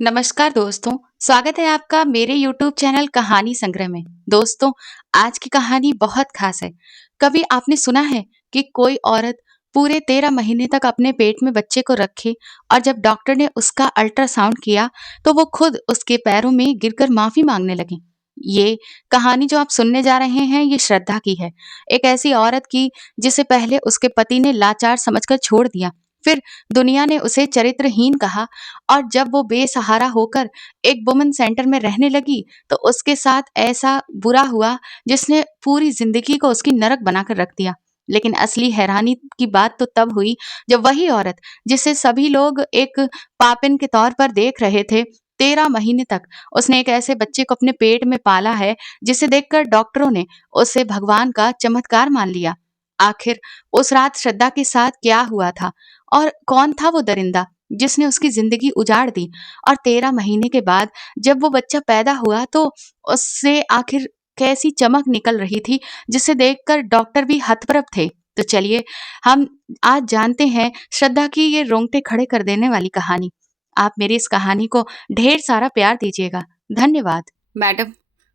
नमस्कार दोस्तों, स्वागत है आपका मेरे YouTube चैनल कहानी संग्रह में। दोस्तों, आज की कहानी बहुत खास है। कभी आपने सुना है कि कोई औरत पूरे 13 महीने तक अपने पेट में बच्चे को रखे और जब डॉक्टर ने उसका अल्ट्रासाउंड किया, तो वो खुद उसके पैरों में गिरकर माफी मांगने लगी। ये कहानी जो आप सुनने जा रहे हैं, ये श्रद्धा की है। एक ऐसी औरत की जिसे पहले उसके पति ने लाचार समझकर छोड़ दिया, फिर दुनिया ने उसे चरित्रहीन कहा और जब वो बेसहारा होकर एक वुमेन सेंटर में रहने लगी तो उसके साथ ऐसा बुरा हुआ जिसने पूरी जिंदगी को उसकी नरक बनाकर रख दिया। लेकिन असली हैरानी की बात तो तब हुई जब वही औरत जिसे सभी लोग एक पापिन के तौर पर देख रहे थे, 13 महीने तक उसने एक ऐसे बच्चे को अपने पेट में पाला है जिसे देखकर डॉक्टरों ने उसे भगवान का चमत्कार मान लिया। आखिर उस रात श्रद्धा के साथ क्या हुआ था और कौन था वो दरिंदा जिसने उसकी जिंदगी उजाड़ दी? और 13 महीने के बाद जब वो बच्चा पैदा हुआ तो उससे आखिर कैसी चमक निकल रही थी जिसे देखकर डॉक्टर भी हतप्रभ थे। तो चलिए हम आज जानते हैं श्रद्धा की ये रोंगटे खड़े कर देने वाली कहानी। आप मेरी इस कहानी को ढेर सारा प्यार दीजिएगा। धन्यवाद। मैडम,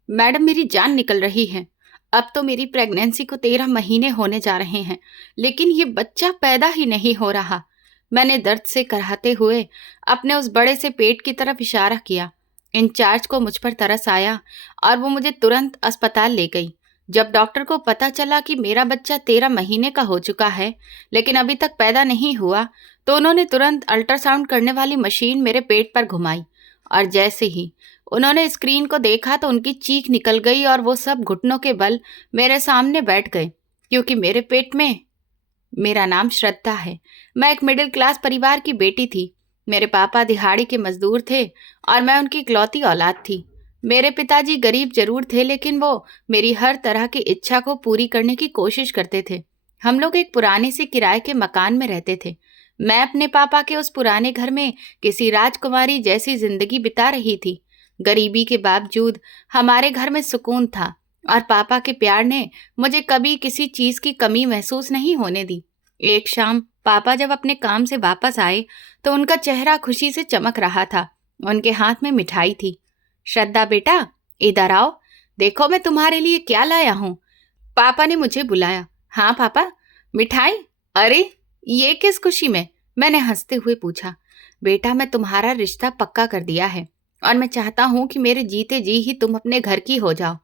मैडम मेरी जान निकल रही है। अब तो मेरी प्रेगनेंसी को 13 महीने होने जा रहे हैं, लेकिन ये बच्चा पैदा ही नहीं हो रहा। मैंने दर्द से कराहते हुए अपने उस बड़े से पेट की तरफ इशारा किया। इंचार्ज को मुझ पर तरस आया और वो मुझे तुरंत अस्पताल ले गई। जब डॉक्टर को पता चला कि मेरा बच्चा 13 महीने का हो चुका है लेकिन अभी तक पैदा नहीं हुआ, तो उन्होंने तुरंत अल्ट्रासाउंड करने वाली मशीन मेरे पेट पर घुमाई और जैसे ही उन्होंने स्क्रीन को देखा तो उनकी चीख निकल गई और वो सब घुटनों के बल मेरे सामने बैठ गए, क्योंकि मेरे पेट में मेरा नाम श्रद्धा है। मैं एक मिडिल क्लास परिवार की बेटी थी। मेरे पापा दिहाड़ी के मजदूर थे और मैं उनकी इकलौती औलाद थी। मेरे पिताजी गरीब जरूर थे, लेकिन वो मेरी हर तरह की इच्छा को पूरी करने की कोशिश करते थे। हम लोग एक पुराने से किराए के मकान में रहते थे। मैं अपने पापा के उस पुराने घर में किसी राजकुमारी जैसी जिंदगी बिता रही थी। गरीबी के बावजूद हमारे घर में सुकून था और पापा के प्यार ने मुझे कभी किसी चीज की कमी महसूस नहीं होने दी। एक शाम पापा जब अपने काम से वापस आए तो उनका चेहरा खुशी से चमक रहा था। उनके हाथ में मिठाई थी। श्रद्धा बेटा, इधर आओ, देखो मैं तुम्हारे लिए क्या लाया हूँ। पापा ने मुझे बुलाया। हाँ पापा, मिठाई? अरे ये किस खुशी में? मैंने हंसते हुए पूछा। बेटा, मैं तुम्हारा रिश्ता पक्का कर दिया है और मैं चाहता हूँ कि मेरे जीते जी ही तुम अपने घर की हो जाओ।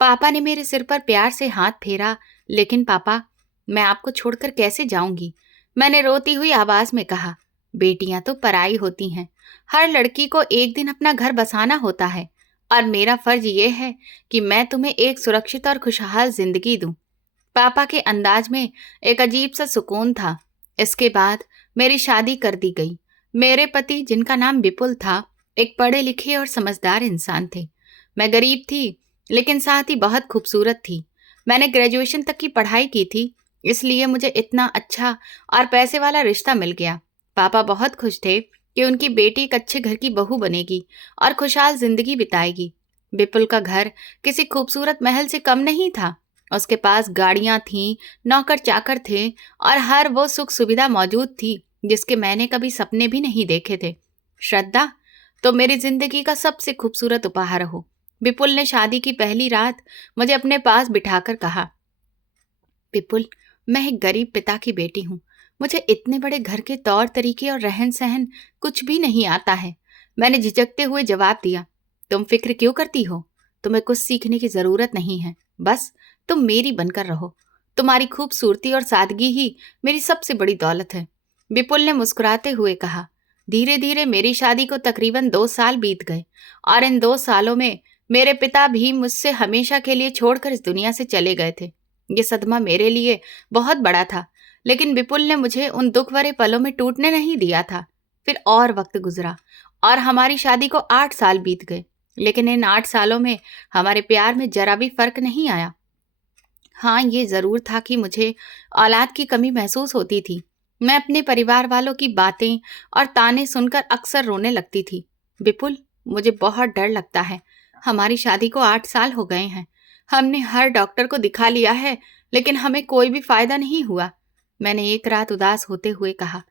पापा ने मेरे सिर पर प्यार से हाथ फेरा। लेकिन पापा, मैं आपको छोड़कर कैसे जाऊंगी? मैंने रोती हुई आवाज में कहा। बेटियां तो पराई होती हैं। हर लड़की को एक दिन अपना घर बसाना होता है और मेरा फर्ज ये है कि मैं तुम्हें एक सुरक्षित और खुशहाल जिंदगी दूं। पापा के अंदाज में एक अजीब सा सुकून था। इसके बाद मेरी शादी कर दी गई। मेरे पति, जिनका नाम विपुल था, एक पढ़े लिखे और समझदार इंसान थे। मैं गरीब थी, लेकिन साथ ही बहुत खूबसूरत थी। मैंने ग्रेजुएशन तक की पढ़ाई की थी, इसलिए मुझे इतना अच्छा और पैसे वाला रिश्ता मिल गया। पापा बहुत खुश थे कि उनकी बेटी एक अच्छे घर की बहू बनेगी और खुशहाल जिंदगी बिताएगी। विपुल का घर किसी खूबसूरत महल से कम नहीं था। उसके पास गाड़ियां थीं, नौकर चाकर थे और हर वो सुख सुविधा मौजूद थी जिसके मैंने कभी सपने भी नहीं देखे थे। श्रद्धा, तो मेरी जिंदगी का सबसे खूबसूरत उपहार हो। विपुल ने शादी की पहली रात मुझे अपने पास बिठाकर कहा। विपुल, मैं एक गरीब पिता की बेटी हूँ। मुझे इतने बड़े घर के तौर तरीके और रहन सहन कुछ भी नहीं आता है। मैंने झिझकते हुए जवाब दिया। तुम फिक्र क्यों करती हो? तुम्हें कुछ सीखने की जरूरत नहीं है। बस तुम मेरी बनकर रहो। तुम्हारी खूबसूरती और सादगी ही मेरी सबसे बड़ी दौलत है। विपुल ने मुस्कुराते हुए कहा। धीरे धीरे मेरी शादी को तकरीबन 2 साल बीत गए और इन 2 सालों में मेरे पिता भी मुझसे हमेशा के लिए छोड़कर इस दुनिया से चले गए थे। ये सदमा मेरे लिए बहुत बड़ा था, लेकिन विपुल ने मुझे उन दुख भरे पलों में टूटने नहीं दिया था। फिर और वक्त गुजरा और हमारी शादी को 8 साल बीत गए, लेकिन इन 8 सालों में हमारे प्यार में जरा भी फर्क नहीं आया। हाँ, ये जरूर था कि मुझे औलाद की कमी महसूस होती थी। मैं अपने परिवार वालों की बातें और ताने सुनकर अक्सर रोने लगती थी। विपुल, मुझे बहुत डर लगता है। हमारी शादी को 8 साल हो गए हैं। हमने हर डॉक्टर को दिखा लिया है, लेकिन हमें कोई भी फायदा नहीं हुआ। मैंने एक रात उदास होते हुए कहा।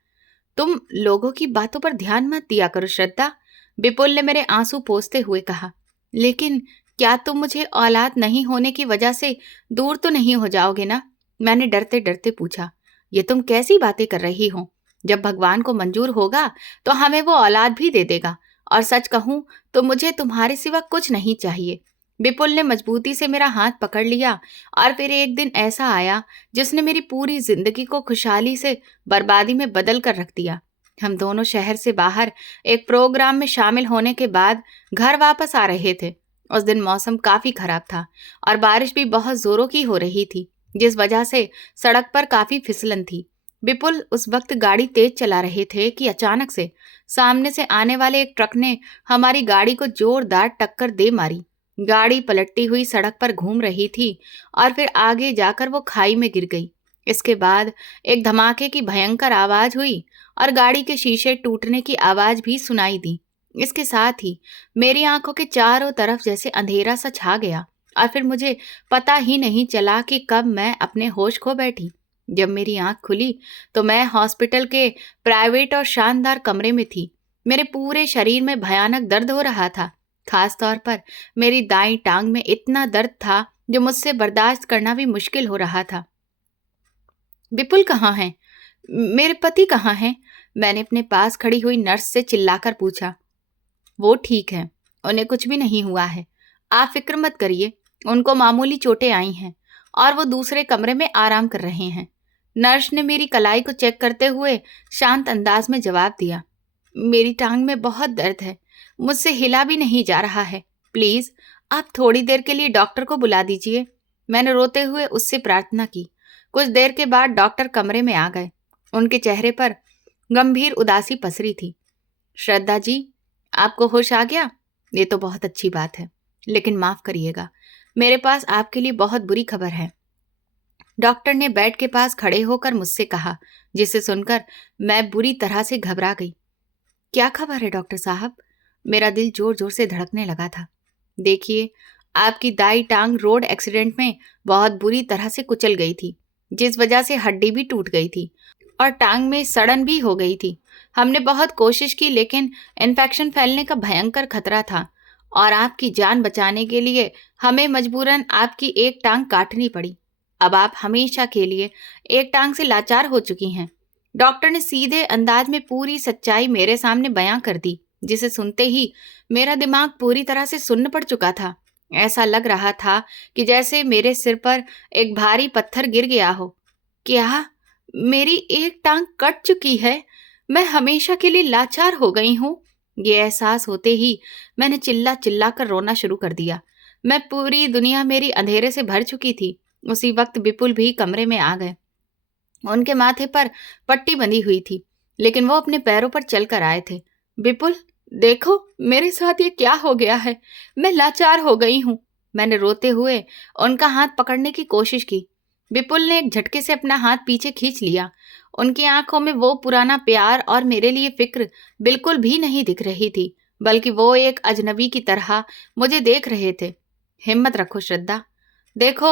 तुम लोगों की बातों पर ध्यान मत दिया करो श्रद्धा। विपुल ने मेरे आंसू पोंछते हुए कहा। लेकिन क्या तुम मुझे औलाद नहीं होने की वजह से दूर तो नहीं हो जाओगे ना? मैंने डरते डरते पूछा। ये तुम कैसी बातें कर रही हो? जब भगवान को मंजूर होगा तो हमें वो औलाद भी दे देगा। और सच कहूं तो मुझे तुम्हारे सिवा कुछ नहीं चाहिए। विपुल ने मजबूती से मेरा हाथ पकड़ लिया। और फिर एक दिन ऐसा आया जिसने मेरी पूरी जिंदगी को खुशहाली से बर्बादी में बदल कर रख दिया। हम दोनों शहर से बाहर एक प्रोग्राम में शामिल होने के बाद घर वापस आ रहे थे। उस दिन मौसम काफी खराब था और बारिश भी बहुत जोरों की हो रही थी, जिस वजह से सड़क पर काफी फिसलन थी। विपुल उस वक्त गाड़ी तेज चला रहे थे कि अचानक से सामने से आने वाले एक ट्रक ने हमारी गाड़ी को जोरदार टक्कर दे मारी। गाड़ी पलटती हुई सड़क पर घूम रही थी और फिर आगे जाकर वो खाई में गिर गई। इसके बाद एक धमाके की भयंकर आवाज हुई और गाड़ी के शीशे टूटने की आवाज भी सुनाई दी। इसके साथ ही मेरी आंखों के चारों तरफ जैसे अंधेरा सा छा गया और फिर मुझे पता ही नहीं चला कि कब मैं अपने होश खो बैठी। जब मेरी आंख खुली तो मैं हॉस्पिटल के प्राइवेट और शानदार कमरे में थी। मेरे पूरे शरीर में भयानक दर्द हो रहा था। खास तौर पर मेरी दाईं टांग में इतना दर्द था जो मुझसे बर्दाश्त करना भी मुश्किल हो रहा था। विपुल कहाँ हैं? मेरे पति कहाँ हैं? मैंने अपने पास खड़ी हुई नर्स से चिल्लाकर पूछा। वो ठीक है, उन्हें कुछ भी नहीं हुआ है, आप फिक्र मत करिए। उनको मामूली चोटें आई हैं और वो दूसरे कमरे में आराम कर रहे हैं। नर्स ने मेरी कलाई को चेक करते हुए शांत अंदाज में जवाब दिया। मेरी टांग में बहुत दर्द है, मुझसे हिला भी नहीं जा रहा है। प्लीज आप थोड़ी देर के लिए डॉक्टर को बुला दीजिए। मैंने रोते हुए उससे प्रार्थना की। कुछ देर के बाद डॉक्टर कमरे में आ गए। उनके चेहरे पर गंभीर उदासी पसरी थी। श्रद्धा जी, आपको होश आ गया? ये तो बहुत अच्छी बात है, लेकिन माफ करिएगा, मेरे पास आपके लिए बहुत बुरी खबर है। डॉक्टर ने बेड के पास खड़े होकर मुझसे कहा, जिसे सुनकर मैं बुरी तरह से घबरा गई। क्या खबर है डॉक्टर साहब? मेरा दिल जोर जोर से धड़कने लगा था। देखिए, आपकी दाई टांग रोड एक्सीडेंट में बहुत बुरी तरह से कुचल गई थी, जिस वजह से हड्डी भी टूट गई थी और टांग में सड़न भी हो गई थी। हमने बहुत कोशिश की, लेकिन इन्फेक्शन फैलने का भयंकर खतरा था और आपकी जान बचाने के लिए हमें मजबूरन आपकी एक टांग काटनी पड़ी। अब आप हमेशा के लिए एक टांग से लाचार हो चुकी हैं। डॉक्टर ने सीधे अंदाज में पूरी सच्चाई मेरे सामने बयां कर दी, जिसे सुनते ही मेरा दिमाग पूरी तरह से सुन्न पड़ चुका था। ऐसा लग रहा था कि जैसे मेरे सिर पर एक भारी पत्थर गिर गया हो। क्या मेरी एक टांग कट चुकी है? मैं हमेशा के लिए लाचार हो गई हूँ। ये एहसास होते ही मैंने चिल्ला चिल्ला कर रोना शुरू कर दिया। मैं पूरी दुनिया मेरी अंधेरे से भर चुकी थी। उसी वक्त विपुल भी कमरे में आ गए। उनके माथे पर पट्टी बंधी हुई थी, लेकिन वो अपने पैरों पर चलकर आए थे। विपुल, देखो मेरे साथ ये क्या हो गया है, मैं लाचार हो गई हूँ। मैंने रोते हुए उनका हाथ पकड़ने की कोशिश की। विपुल ने एक झटके से अपना हाथ पीछे खींच लिया। उनकी आंखों में वो पुराना प्यार और मेरे लिए फिक्र बिल्कुल भी नहीं दिख रही थी, बल्कि वो एक अजनबी की तरह मुझे देख रहे थे। हिम्मत रखो श्रद्धा, देखो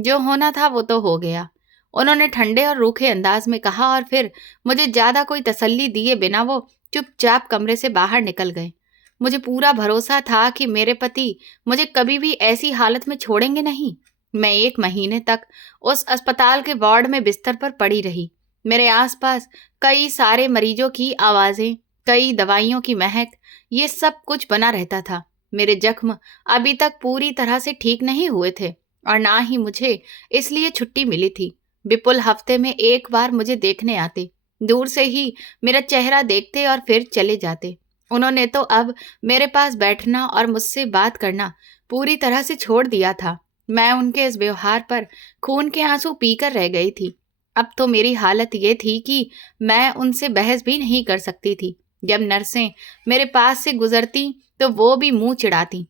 जो होना था वो तो हो गया, उन्होंने ठंडे और रूखे अंदाज में कहा और फिर मुझे ज्यादा कोई तसल्ली दिए बिना वो चुपचाप कमरे से बाहर निकल गए। मुझे पूरा भरोसा था कि मेरे पति मुझे कभी भी ऐसी हालत में छोड़ेंगे नहीं। मैं 1 महीने तक उस अस्पताल के वार्ड में बिस्तर पर पड़ी रही। मेरे आसपास कई सारे मरीजों की आवाजें, कई दवाइयों की महक, ये सब कुछ बना रहता था। मेरे जख्म अभी तक पूरी तरह से ठीक नहीं हुए थे और ना ही मुझे इसलिए छुट्टी मिली थी। विपुल हफ्ते में एक बार मुझे देखने आते, दूर से ही मेरा चेहरा देखते और फिर चले जाते। उन्होंने तो अब मेरे पास बैठना और मुझसे बात करना पूरी तरह से छोड़ दिया था। मैं उनके इस व्यवहार पर खून के आंसू पीकर रह गई थी। अब तो मेरी हालत ये थी कि मैं उनसे बहस भी नहीं कर सकती थी। जब नर्सें मेरे पास से गुजरती तो वो भी मुंह चिढ़ाती,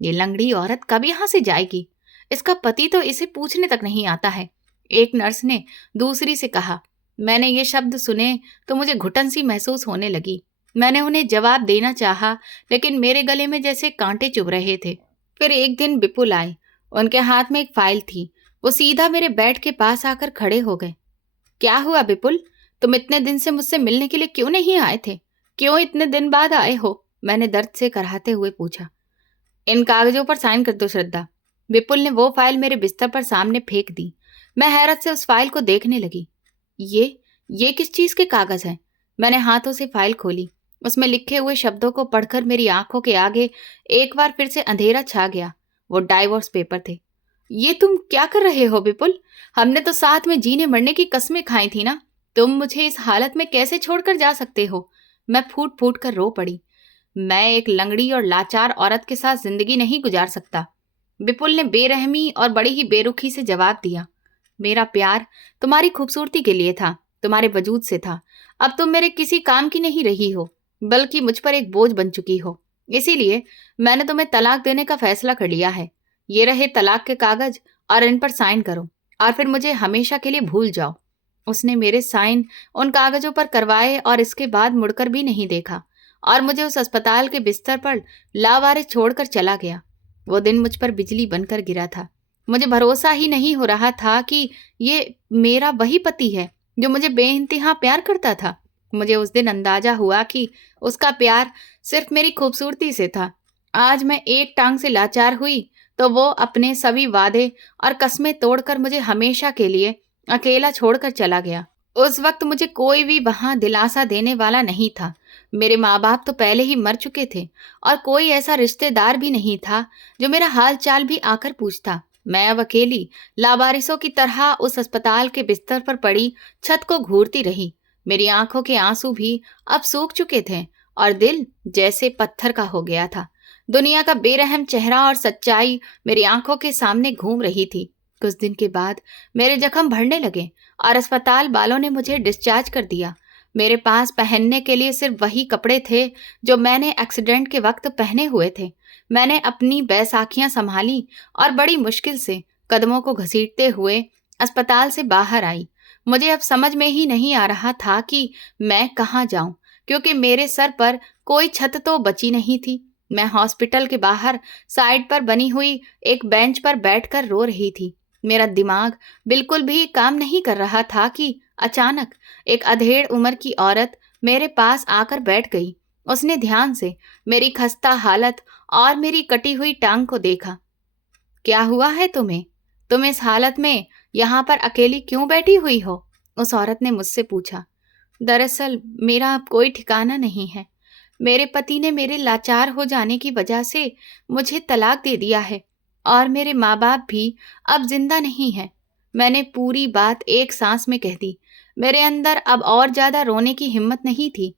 ये लंगड़ी औरत कब यहाँ से जाएगी, इसका पति तो इसे पूछने तक नहीं आता है। एक नर्स ने दूसरी से कहा। मैंने ये शब्द सुने तो मुझे घुटन सी महसूस होने लगी। मैंने उन्हें जवाब देना चाहा, लेकिन मेरे गले में जैसे कांटे चुभ रहे थे। फिर एक दिन विपुल आए। उनके हाथ में एक फाइल थी। वो सीधा मेरे बेड के पास आकर खड़े हो गए। क्या हुआ विपुल, तुम इतने दिन से मुझसे मिलने के लिए क्यों नहीं आए थे? क्यों इतने दिन बाद आए हो? मैंने दर्द से कराहते हुए पूछा। इन कागजों पर साइन कर दो श्रद्धा। विपुल ने वो फाइल मेरे बिस्तर पर सामने फेंक दी। मैं हैरत से उस फाइल को देखने लगी। ये किस चीज के कागज हैं? मैंने हाथों से फाइल खोली। उसमें लिखे हुए शब्दों को पढ़कर मेरी आंखों के आगे एक बार फिर से अंधेरा छा गया। वो डाइवोर्स पेपर थे। ये तुम क्या कर रहे हो विपुल? हमने तो साथ में जीने मरने की कस्में खाई थी ना। तुम मुझे इस हालत में कैसे छोड़कर जा सकते हो? मैं फूट फूट कर रो पड़ी। मैं एक लंगड़ी और लाचार औरत के साथ जिंदगी नहीं गुजार सकता। विपुल ने बेरहमी और बड़ी ही बेरुखी से जवाब दिया। मेरा प्यार तुम्हारी खूबसूरती के लिए था, तुम्हारे वजूद से था। अब तुम मेरे किसी काम की नहीं रही हो, बल्कि मुझ पर एक बोझ बन चुकी हो। इसीलिए मैंने तुम्हें तलाक देने का फैसला कर लिया है। ये रहे तलाक के कागज, और इन पर साइन करो और फिर मुझे हमेशा के लिए भूल जाओ। उसने मेरे साइन उन कागजों पर करवाए और इसके बाद मुड़कर भी नहीं देखा और मुझे उस अस्पताल के बिस्तर पर लावारिस छोड़कर चला गया। वो दिन मुझ पर बिजली बनकर गिरा था। मुझे भरोसा ही नहीं हो रहा था कि ये मेरा वही पति है जो मुझे बेइंतहा प्यार करता था। मुझे उस दिन अंदाजा हुआ कि उसका प्यार सिर्फ मेरी खूबसूरती से था। आज मैं एक टांग से लाचार हुई तो वो अपने सभी वादे और कस्में तोड़कर मुझे हमेशा के लिए अकेला छोड़कर चला गया। उस वक्त मुझे कोई भी वहां दिलासा देने वाला नहीं था। मेरे माँ बाप तो पहले ही मर चुके थे और कोई ऐसा रिश्तेदार भी नहीं था जो मेरा हाल चाल भी आकर पूछता। मैं अब अकेली लावारिसों की तरह उस अस्पताल के बिस्तर पर पड़ी छत को घूरती रही। मेरी आंखों के आंसू भी अब सूख चुके थे और दिल जैसे पत्थर का हो गया था। दुनिया का बेरहम चेहरा और सच्चाई मेरी आंखों के सामने घूम रही थी। कुछ दिन के बाद मेरे जख्म भरने लगे और अस्पताल वालों ने मुझे डिस्चार्ज कर दिया। मेरे पास पहनने के लिए सिर्फ वही कपड़े थे जो मैंने एक्सीडेंट के वक्त पहने हुए थे। मैंने अपनी बैसाखियां संभाली और बड़ी मुश्किल से कदमों को घसीटते हुए अस्पताल से बाहर आई। मुझे अब समझ में ही नहीं आ रहा था कि मैं कहाँ जाऊं, क्योंकि मेरे सर पर कोई छत तो बची नहीं थी। मैं हॉस्पिटल के बाहर साइड पर बनी हुई एक बेंच पर बैठकर रो रही थी। मेरा दिमाग बिल्कुल भी काम नहीं कर रहा था कि अचानक एक अधेड़ उम्र की औरत मेरे पास आकर बैठ गई। उसने ध्यान से मेरी खस्ता हालत और मेरी कटी हुई टांग को देखा। क्या हुआ है तुम्हें? तुम इस हालत में यहाँ पर अकेली क्यों बैठी हुई हो? उस औरत ने मुझसे पूछा। दरअसल मेरा अब कोई ठिकाना नहीं है। मेरे पति ने मेरे लाचार हो जाने की वजह से मुझे तलाक दे दिया है और मेरे माँ बाप भी अब जिंदा नहीं हैं। मैंने पूरी बात एक सांस में कह दी। मेरे अंदर अब और ज्यादा रोने की हिम्मत नहीं थी।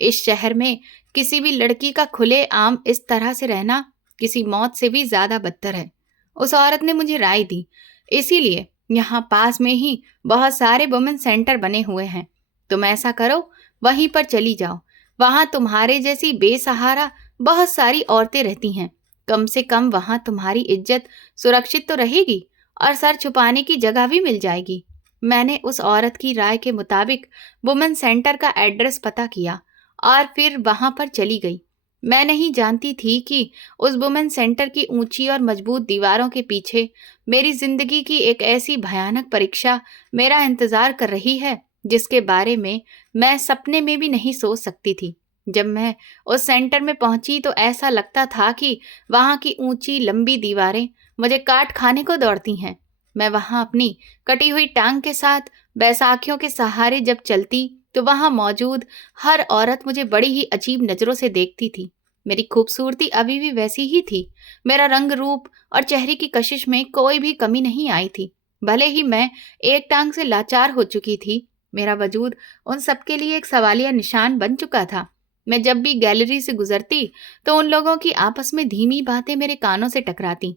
इस शहर में किसी भी लड़की का खुले आम इस तरह से रहना किसी मौत से भी ज्यादा बदतर है, उस औरत ने मुझे राय दी। इसीलिए यहाँ पास में ही बहुत सारे वुमेन सेंटर बने हुए हैं। तुम ऐसा करो, वहीं पर चली जाओ। वहां तुम्हारे जैसी बेसहारा बहुत सारी औरतें रहती हैं। कम से कम वहां तुम्हारी इज्जत सुरक्षित तो रहेगी और सर छुपाने की जगह भी मिल जाएगी। मैंने उस औरत की राय के मुताबिक वुमेन सेंटर का एड्रेस पता किया और फिर वहां पर चली गई। मैं नहीं जानती थी कि उस वुमेन सेंटर की ऊंची और मजबूत दीवारों के पीछे मेरी जिंदगी की एक ऐसी भयानक परीक्षा मेरा इंतजार कर रही है जिसके बारे में मैं सपने में भी नहीं सोच सकती थी। जब मैं उस सेंटर में पहुंची तो ऐसा लगता था कि वहां की ऊंची लंबी दीवारें मुझे काट खाने को दौड़ती हैं। मैं वहां अपनी कटी हुई टांग के साथ बैसाखियों के सहारे जब चलती तो वहां मौजूद हर औरत मुझे बड़ी ही अजीब नजरों से देखती थी। मेरी खूबसूरती अभी भी वैसी ही थी। मेरा रंग रूप और चेहरे की कशिश में कोई भी कमी नहीं आई थी। भले ही मैं एक टांग से लाचार हो चुकी थी, मेरा वजूद उन सबके लिए एक सवालिया निशान बन चुका था। मैं जब भी गैलरी से गुजरती तो उन लोगों की आपस में धीमी बातें मेरे कानों से टकराती।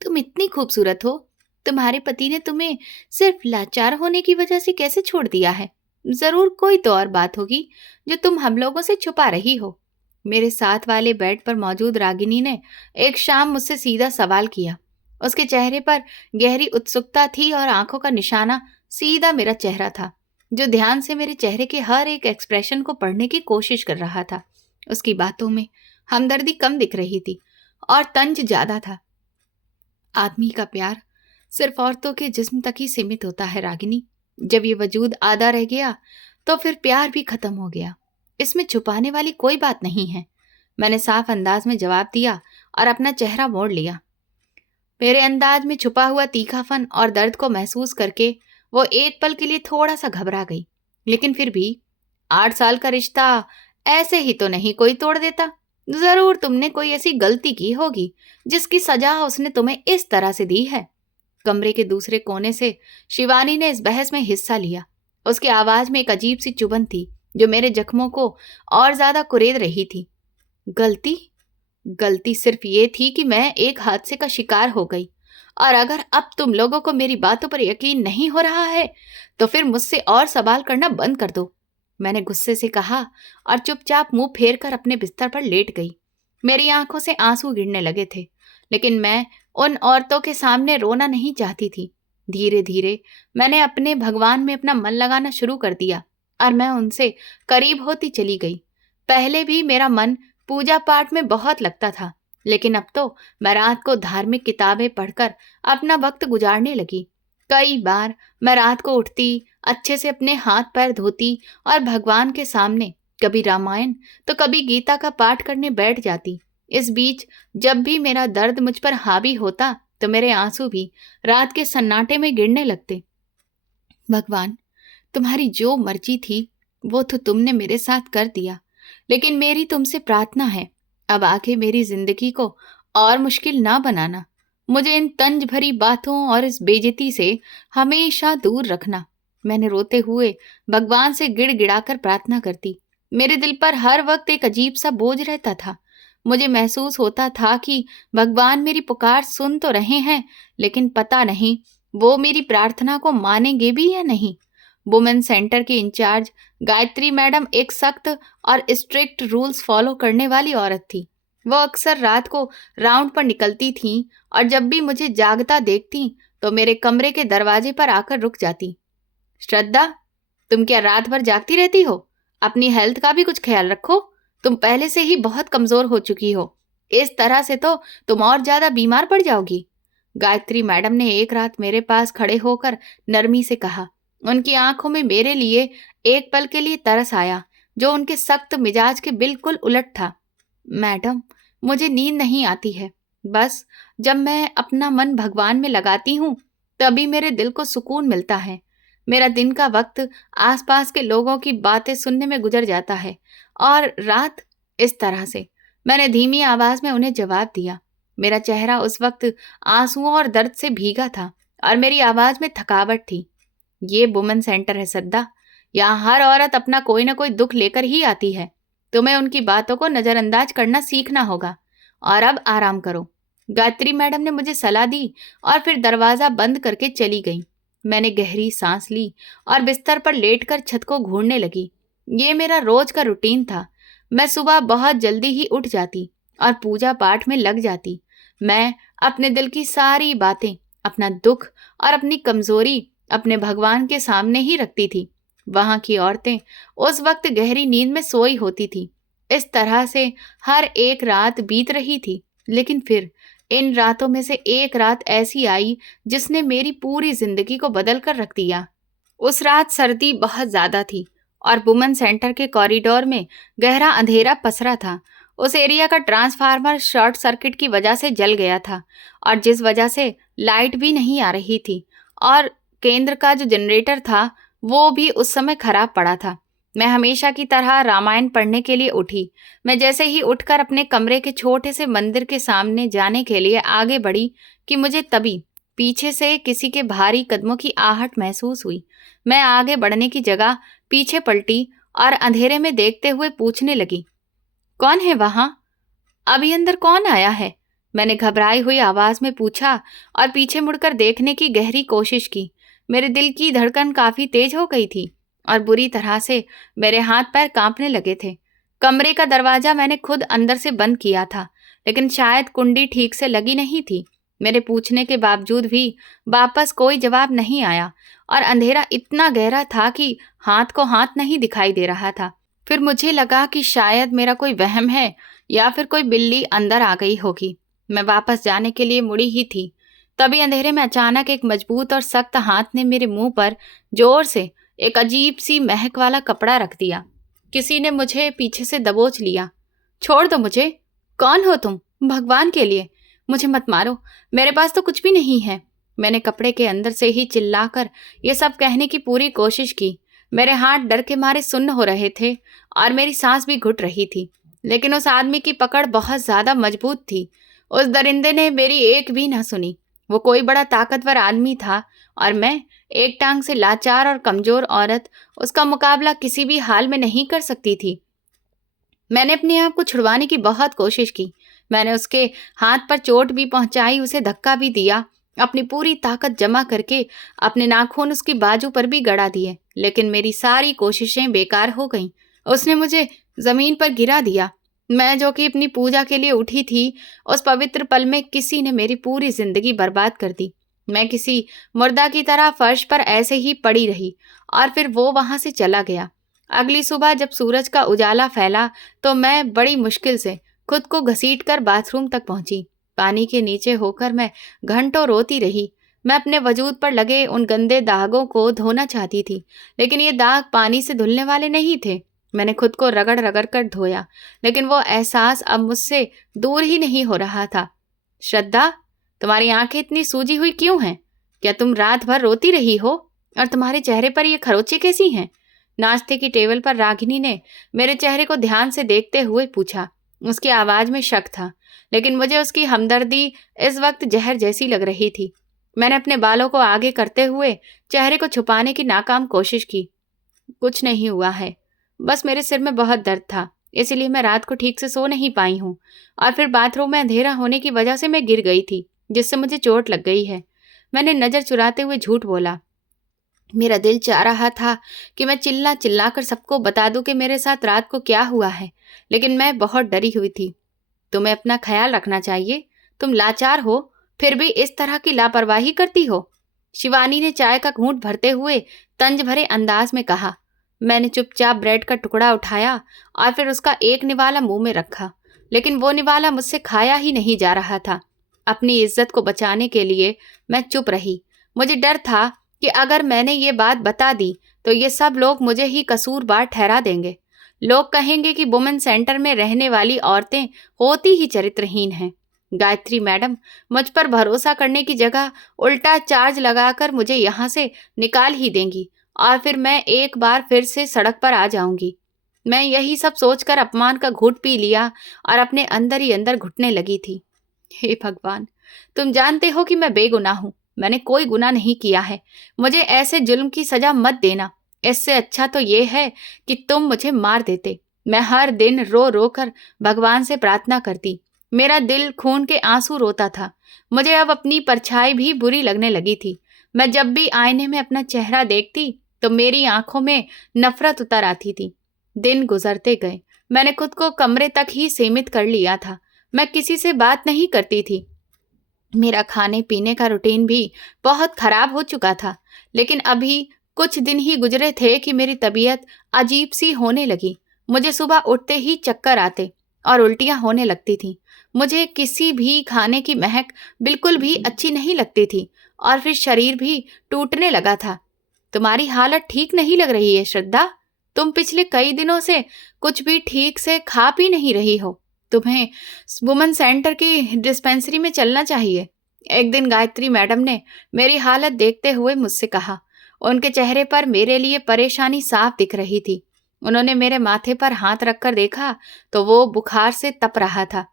तुम इतनी खूबसूरत हो, तुम्हारे पति ने तुम्हें सिर्फ लाचार होने की वजह से कैसे छोड़ दिया है? जरूर कोई तो और बात होगी जो तुम हम लोगों से छुपा रही हो। मेरे साथ वाले बेड पर मौजूद रागिनी ने एक शाम मुझसे सीधा सवाल किया। उसके चेहरे पर गहरी उत्सुकता थी और आंखों का निशाना सीधा मेरा चेहरा था, जो ध्यान से मेरे चेहरे के हर एक एक्सप्रेशन को पढ़ने की कोशिश कर रहा था। उसकी बातों में हमदर्दी कम दिख रही थी और तंज ज्यादा था। आदमी का प्यार सिर्फ औरतों के जिस्म तक ही सीमित होता है रागिनी। जब ये वजूद आधा रह गया तो फिर प्यार भी खत्म हो गया। इसमें छुपाने वाली कोई बात नहीं है। मैंने साफ अंदाज में जवाब दिया और अपना चेहरा मोड़ लिया। मेरे अंदाज में छुपा हुआ तीखापन और दर्द को महसूस करके वो एक पल के लिए थोड़ा सा घबरा गई, लेकिन फिर भी 8 साल का रिश्ता ऐसे ही तो नहीं कोई तोड़ देता। जरूर तुमने कोई ऐसी गलती की होगी जिसकी सजा उसने तुम्हें इस तरह से दी है। कमरे के दूसरे कोने से शिवानी ने इस बहस में हिस्सा लिया। उसकी आवाज में एक अजीब सी चुभन थी जो मेरे जख्मों को और ज्यादा कुरेद रही थी। गलती? गलती सिर्फ ये थी कि मैं एक हादसे का शिकार हो गई, और अगर अब तुम लोगों को मेरी बातों पर यकीन नहीं हो रहा है तो फिर मुझसे और सवाल करना बंद कर दो, मैंने गुस्से से कहा और चुपचाप मुंह फेर कर अपने बिस्तर पर लेट गई। मेरी आंखों से आंसू गिरने लगे थे, लेकिन मैं उन औरतों के सामने रोना नहीं चाहती थी। धीरे धीरे मैंने अपने भगवान में अपना मन लगाना शुरू कर दिया और मैं उनसे करीब होती चली गई। पहले भी मेरा मन पूजा पाठ में बहुत लगता था, लेकिन अब तो मैं रात को धार्मिक किताबें पढ़कर अपना वक्त गुजारने लगी। कई बार मैं रात को उठती, अच्छे से अपने हाथ पैर धोती और भगवान के सामने कभी रामायण तो कभी गीता का पाठ करने बैठ जाती। इस बीच जब भी मेरा दर्द मुझ पर हावी होता तो मेरे आंसू भी रात के सन्नाटे में गिरने लगते। भगवान, तुम्हारी जो मर्जी थी वो तो तुमने मेरे साथ कर दिया, लेकिन मेरी तुमसे प्रार्थना है, अब आके मेरी जिंदगी को और मुश्किल ना बनाना। मुझे इन तंज भरी बातों और इस बेइज्जती से हमेशा दूर रखना। मैंने रोते हुए भगवान से गिड़गिड़ाकर प्रार्थना करती। मेरे दिल पर हर वक्त एक अजीब सा बोझ रहता था। मुझे महसूस होता था कि भगवान मेरी पुकार सुन तो रहे हैं, लेकिन पता नहीं वो मेरी प्रार्थना को मानेंगे भी या नहीं। वुमेन सेंटर के इंचार्ज गायत्री मैडम एक सख्त और स्ट्रिक्ट रूल्स फॉलो करने वाली औरत थी। वो अक्सर रात को राउंड पर निकलती थीं और जब भी मुझे जागता देखती तो मेरे कमरे के दरवाजे पर आकर रुक जाती। श्रद्धा, तुम क्या रात भर जागती रहती हो? अपनी हेल्थ का भी कुछ ख्याल रखो। तुम पहले से ही बहुत कमजोर हो चुकी हो। इस तरह से तो तुम और ज्यादा बीमार पड़ जाओगी। गायत्री मैडम ने एक रात मेरे पास खड़े होकर नरमी से कहा। उनकी आंखों में मेरे लिए एक पल के लिए तरस आया, जो उनके सख्त मिजाज के बिल्कुल उलट था। मैडम, मुझे नींद नहीं आती है। बस जब मैं अपना मन भगवान में लगाती हूँ तभी मेरे दिल को सुकून मिलता है। मेरा दिन का वक्त आसपास के लोगों की बातें सुनने में गुजर जाता है और रात इस तरह से। मैंने धीमी आवाज में उन्हें जवाब दिया। मेरा चेहरा उस वक्त आंसुओं और दर्द से भीगा था और मेरी आवाज में थकावट थी। ये वुमेन सेंटर है सद्दा, यहाँ हर औरत अपना कोई ना कोई दुख लेकर ही आती है। तुम्हें उनकी बातों को नजरअंदाज करना सीखना होगा और अब आराम करो। गायत्री मैडम ने मुझे सलाह दी और फिर दरवाजा बंद करके चली गई। मैंने गहरी सांस ली और बिस्तर पर लेटकर छत को घूरने लगी। ये मेरा रोज का रूटीन था। मैं सुबह बहुत जल्दी ही उठ जाती और पूजा पाठ में लग जाती। मैं अपने दिल की सारी बातें, अपना दुख और अपनी कमजोरी अपने भगवान के सामने ही रखती थी। वहां की औरतें उस वक्त गहरी नींद में सोई होती थी। इस तरह से हर एक रात बीत रही थी, लेकिन फिर इन रातों में से एक रात ऐसी आई जिसने मेरी पूरी जिंदगी को बदल कर रख दिया। उस रात सर्दी बहुत ज्यादा थी और वुमेन सेंटर के कॉरिडोर में गहरा अंधेरा पसरा था। उस एरिया का ट्रांसफार्मर शॉर्ट सर्किट की वजह से जल गया था और जिस वजह से लाइट भी नहीं आ रही थी, और केंद्र का जो जनरेटर था वो भी उस समय खराब पड़ा था। मैं हमेशा की तरह रामायण पढ़ने के लिए उठी। मैं जैसे ही उठकर अपने कमरे के छोटे से मंदिर के सामने जाने के लिए आगे बढ़ी कि मुझे तभी पीछे से किसी के भारी कदमों की आहट महसूस हुई। मैं आगे बढ़ने की जगह पीछे पलटी और अंधेरे में देखते हुए पूछने लगी, कौन है वहां? अभी अंदर कौन आया है? मैंने घबराई हुई आवाज में पूछा और पीछे मुड़कर देखने की गहरी कोशिश की। मेरे दिल की धड़कन काफी तेज हो गई थी और बुरी तरह से मेरे हाथ पैर कांपने लगे थे। कमरे का दरवाजा मैंने खुद अंदर से बंद किया था, लेकिन शायद कुंडी ठीक से लगी नहीं थी। मेरे पूछने के बावजूद भी वापस कोई जवाब नहीं आया और अंधेरा इतना गहरा था कि हाथ को हाथ नहीं दिखाई दे रहा था। फिर मुझे लगा कि शायद मेरा कोई वहम है या फिर कोई बिल्ली अंदर आ गई होगी। मैं वापस जाने के लिए मुड़ी ही थी, तभी अंधेरे में अचानक एक मजबूत और सख्त हाथ ने मेरे मुंह पर जोर से एक अजीब सी महक वाला कपड़ा रख दिया। किसी ने मुझे पीछे से दबोच लिया। छोड़ दो मुझे। कौन हो तुम? भगवान के लिए मुझे मत मारो, मेरे पास तो कुछ भी नहीं है। मैंने कपड़े के अंदर से ही चिल्लाकर ये सब कहने की पूरी कोशिश की। मेरे हाथ डर के मारे सुन्न हो रहे थे और मेरी सांस भी घुट रही थी। लेकिन उस आदमी की पकड़ बहुत ज्यादा मजबूत थी। उस दरिंदे ने मेरी एक भी ना सुनी। वो कोई बड़ा ताकतवर आदमी था और मैं, एक टांग से लाचार और कमजोर औरत, उसका मुकाबला किसी भी हाल में नहीं कर सकती थी। मैंने अपने आप को छुड़वाने की बहुत कोशिश की। मैंने उसके हाथ पर चोट भी पहुंचाई, उसे धक्का भी दिया, अपनी पूरी ताकत जमा करके अपने नाखून उसकी बाजू पर भी गड़ा दिए। लेकिन मेरी सारी कोशिशें बेकार हो गईं। उसने मुझे जमीन पर गिरा दिया। मैं जो कि अपनी पूजा के लिए उठी थी, उस पवित्र पल में किसी ने मेरी पूरी जिंदगी बर्बाद कर दी। मैं किसी मुर्दा की तरह फर्श पर ऐसे ही पड़ी रही और फिर वो वहां से चला गया। अगली सुबह जब सूरज का उजाला फैला तो मैं बड़ी मुश्किल से खुद को घसीटकर बाथरूम तक पहुंची। पानी के नीचे होकर मैं घंटों रोती रही। मैं अपने वजूद पर लगे उन गंदे दागों को धोना चाहती थी, लेकिन ये दाग पानी से धुलने वाले नहीं थे। मैंने खुद को रगड़ रगड़ कर धोया, लेकिन वो एहसास अब मुझसे दूर ही नहीं हो रहा था। श्रद्धा, तुम्हारी आंखें इतनी सूजी हुई क्यों हैं? क्या तुम रात भर रोती रही हो? और तुम्हारे चेहरे पर ये खरोंचे कैसी हैं? नाश्ते की टेबल पर रागिनी ने मेरे चेहरे को ध्यान से देखते हुए पूछा। उसकी आवाज में शक था, लेकिन मुझे उसकी हमदर्दी इस वक्त जहर जैसी लग रही थी। मैंने अपने बालों को आगे करते हुए चेहरे को छुपाने की नाकाम कोशिश की। कुछ नहीं हुआ है, बस मेरे सिर में बहुत दर्द था, इसलिए मैं रात को ठीक से सो नहीं पाई हूँ। और फिर बाथरूम में अंधेरा होने की वजह से मैं गिर गई थी, जिससे मुझे चोट लग गई है। मैंने नजर चुराते हुए झूठ बोला। मेरा दिल चाह रहा था कि मैं चिल्ला चिल्ला कर सबको बता दूं कि मेरे साथ रात को क्या हुआ है, लेकिन मैं बहुत डरी हुई थी। तुम्हें अपना ख्याल रखना चाहिए। तुम लाचार हो, फिर भी इस तरह की लापरवाही करती हो। शिवानी ने चाय का घूंट भरते हुए तंज भरे अंदाज में कहा। मैंने चुपचाप ब्रेड का टुकड़ा उठाया और फिर उसका एक निवाला मुंह में रखा, लेकिन वो निवाला मुझसे खाया ही नहीं जा रहा था। अपनी इज्जत को बचाने के लिए मैं चुप रही। मुझे डर था कि अगर मैंने ये बात बता दी तो ये सब लोग मुझे ही कसूरवार ठहरा देंगे। लोग कहेंगे कि वुमेन सेंटर में रहने वाली औरतें होती ही चरित्रहीन हैं। गायत्री मैडम मुझ पर भरोसा करने की जगह उल्टा चार्ज लगाकर मुझे यहाँ से निकाल ही देंगी और फिर मैं एक बार फिर से सड़क पर आ जाऊंगी। मैं यही सब सोचकर अपमान का घूंट पी लिया और अपने अंदर ही अंदर घुटने लगी थी। हे भगवान, तुम जानते हो कि मैं बेगुनाह हूँ। मैंने कोई गुनाह नहीं किया है। मुझे ऐसे जुल्म की सजा मत देना। इससे अच्छा तो ये है कि तुम मुझे मार देते। मैं हर दिन रो रो कर भगवान से प्रार्थना करती। मेरा दिल खून के आंसू रोता था। मुझे अब अपनी परछाई भी बुरी लगने लगी थी। मैं जब भी आईने में अपना चेहरा देखती तो मेरी आंखों में नफरत उतर आती थी। दिन गुजरते गए। मैंने खुद को कमरे तक ही सीमित कर लिया था। मैं किसी से बात नहीं करती थी। मेरा खाने पीने का रूटीन भी बहुत खराब हो चुका था। लेकिन अभी कुछ दिन ही गुजरे थे कि मेरी तबीयत अजीब सी होने लगी। मुझे सुबह उठते ही चक्कर आते और उल्टियां होने लगती थी। मुझे किसी भी खाने की महक बिल्कुल भी अच्छी नहीं लगती थी और फिर शरीर भी टूटने लगा था। तुम्हारी हालत ठीक नहीं लग रही है श्रद्धा। तुम पिछले कई दिनों से कुछ भी ठीक से खा पी नहीं रही हो। तुम्हें वुमेन सेंटर की डिस्पेंसरी में चलना चाहिए। एक दिन गायत्री मैडम ने मेरी हालत देखते हुए मुझसे कहा। उनके चेहरे पर मेरे लिए परेशानी साफ दिख रही थी। उन्होंने मेरे माथे पर हाथ रखकर देखा तो वो बुखार से तप रहा था।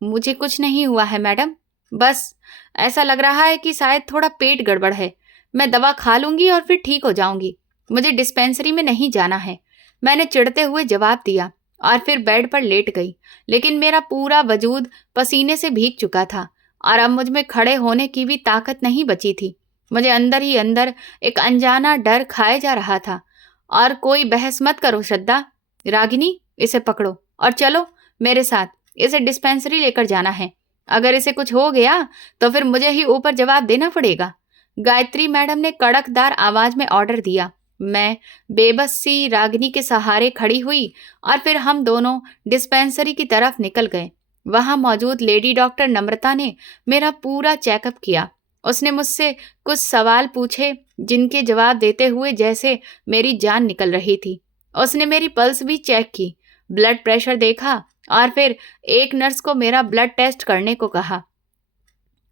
मुझे कुछ नहीं हुआ है मैडम, बस ऐसा लग रहा है कि शायद थोड़ा पेट गड़बड़ है। मैं दवा खा लूंगी और फिर ठीक हो जाऊंगी। मुझे डिस्पेंसरी में नहीं जाना है, मैंने चिढ़ते हुए जवाब दिया और फिर बेड पर लेट गई। लेकिन मेरा पूरा वजूद पसीने से भीग चुका था और अब मुझ में खड़े होने की भी ताकत नहीं बची थी। मुझे अंदर ही अंदर एक अनजाना डर खाए जा रहा था। और कोई बहस मत करो श्रद्धा। रागिनी, इसे पकड़ो और चलो मेरे साथ। इसे डिस्पेंसरी लेकर जाना है। अगर इसे कुछ हो गया तो फिर मुझे ही ऊपर जवाब देना पड़ेगा। गायत्री मैडम ने कड़कदार आवाज में ऑर्डर दिया। मैं बेबस सी रागिनी के सहारे खड़ी हुई और फिर हम दोनों डिस्पेंसरी की तरफ निकल गए। वहां मौजूद लेडी डॉक्टर नम्रता ने मेरा पूरा चेकअप किया। उसने मुझसे कुछ सवाल पूछे जिनके जवाब देते हुए जैसे मेरी जान निकल रही थी। उसने मेरी पल्स भी चेक की, ब्लड प्रेशर देखा और फिर एक नर्स को मेरा ब्लड टेस्ट करने को कहा।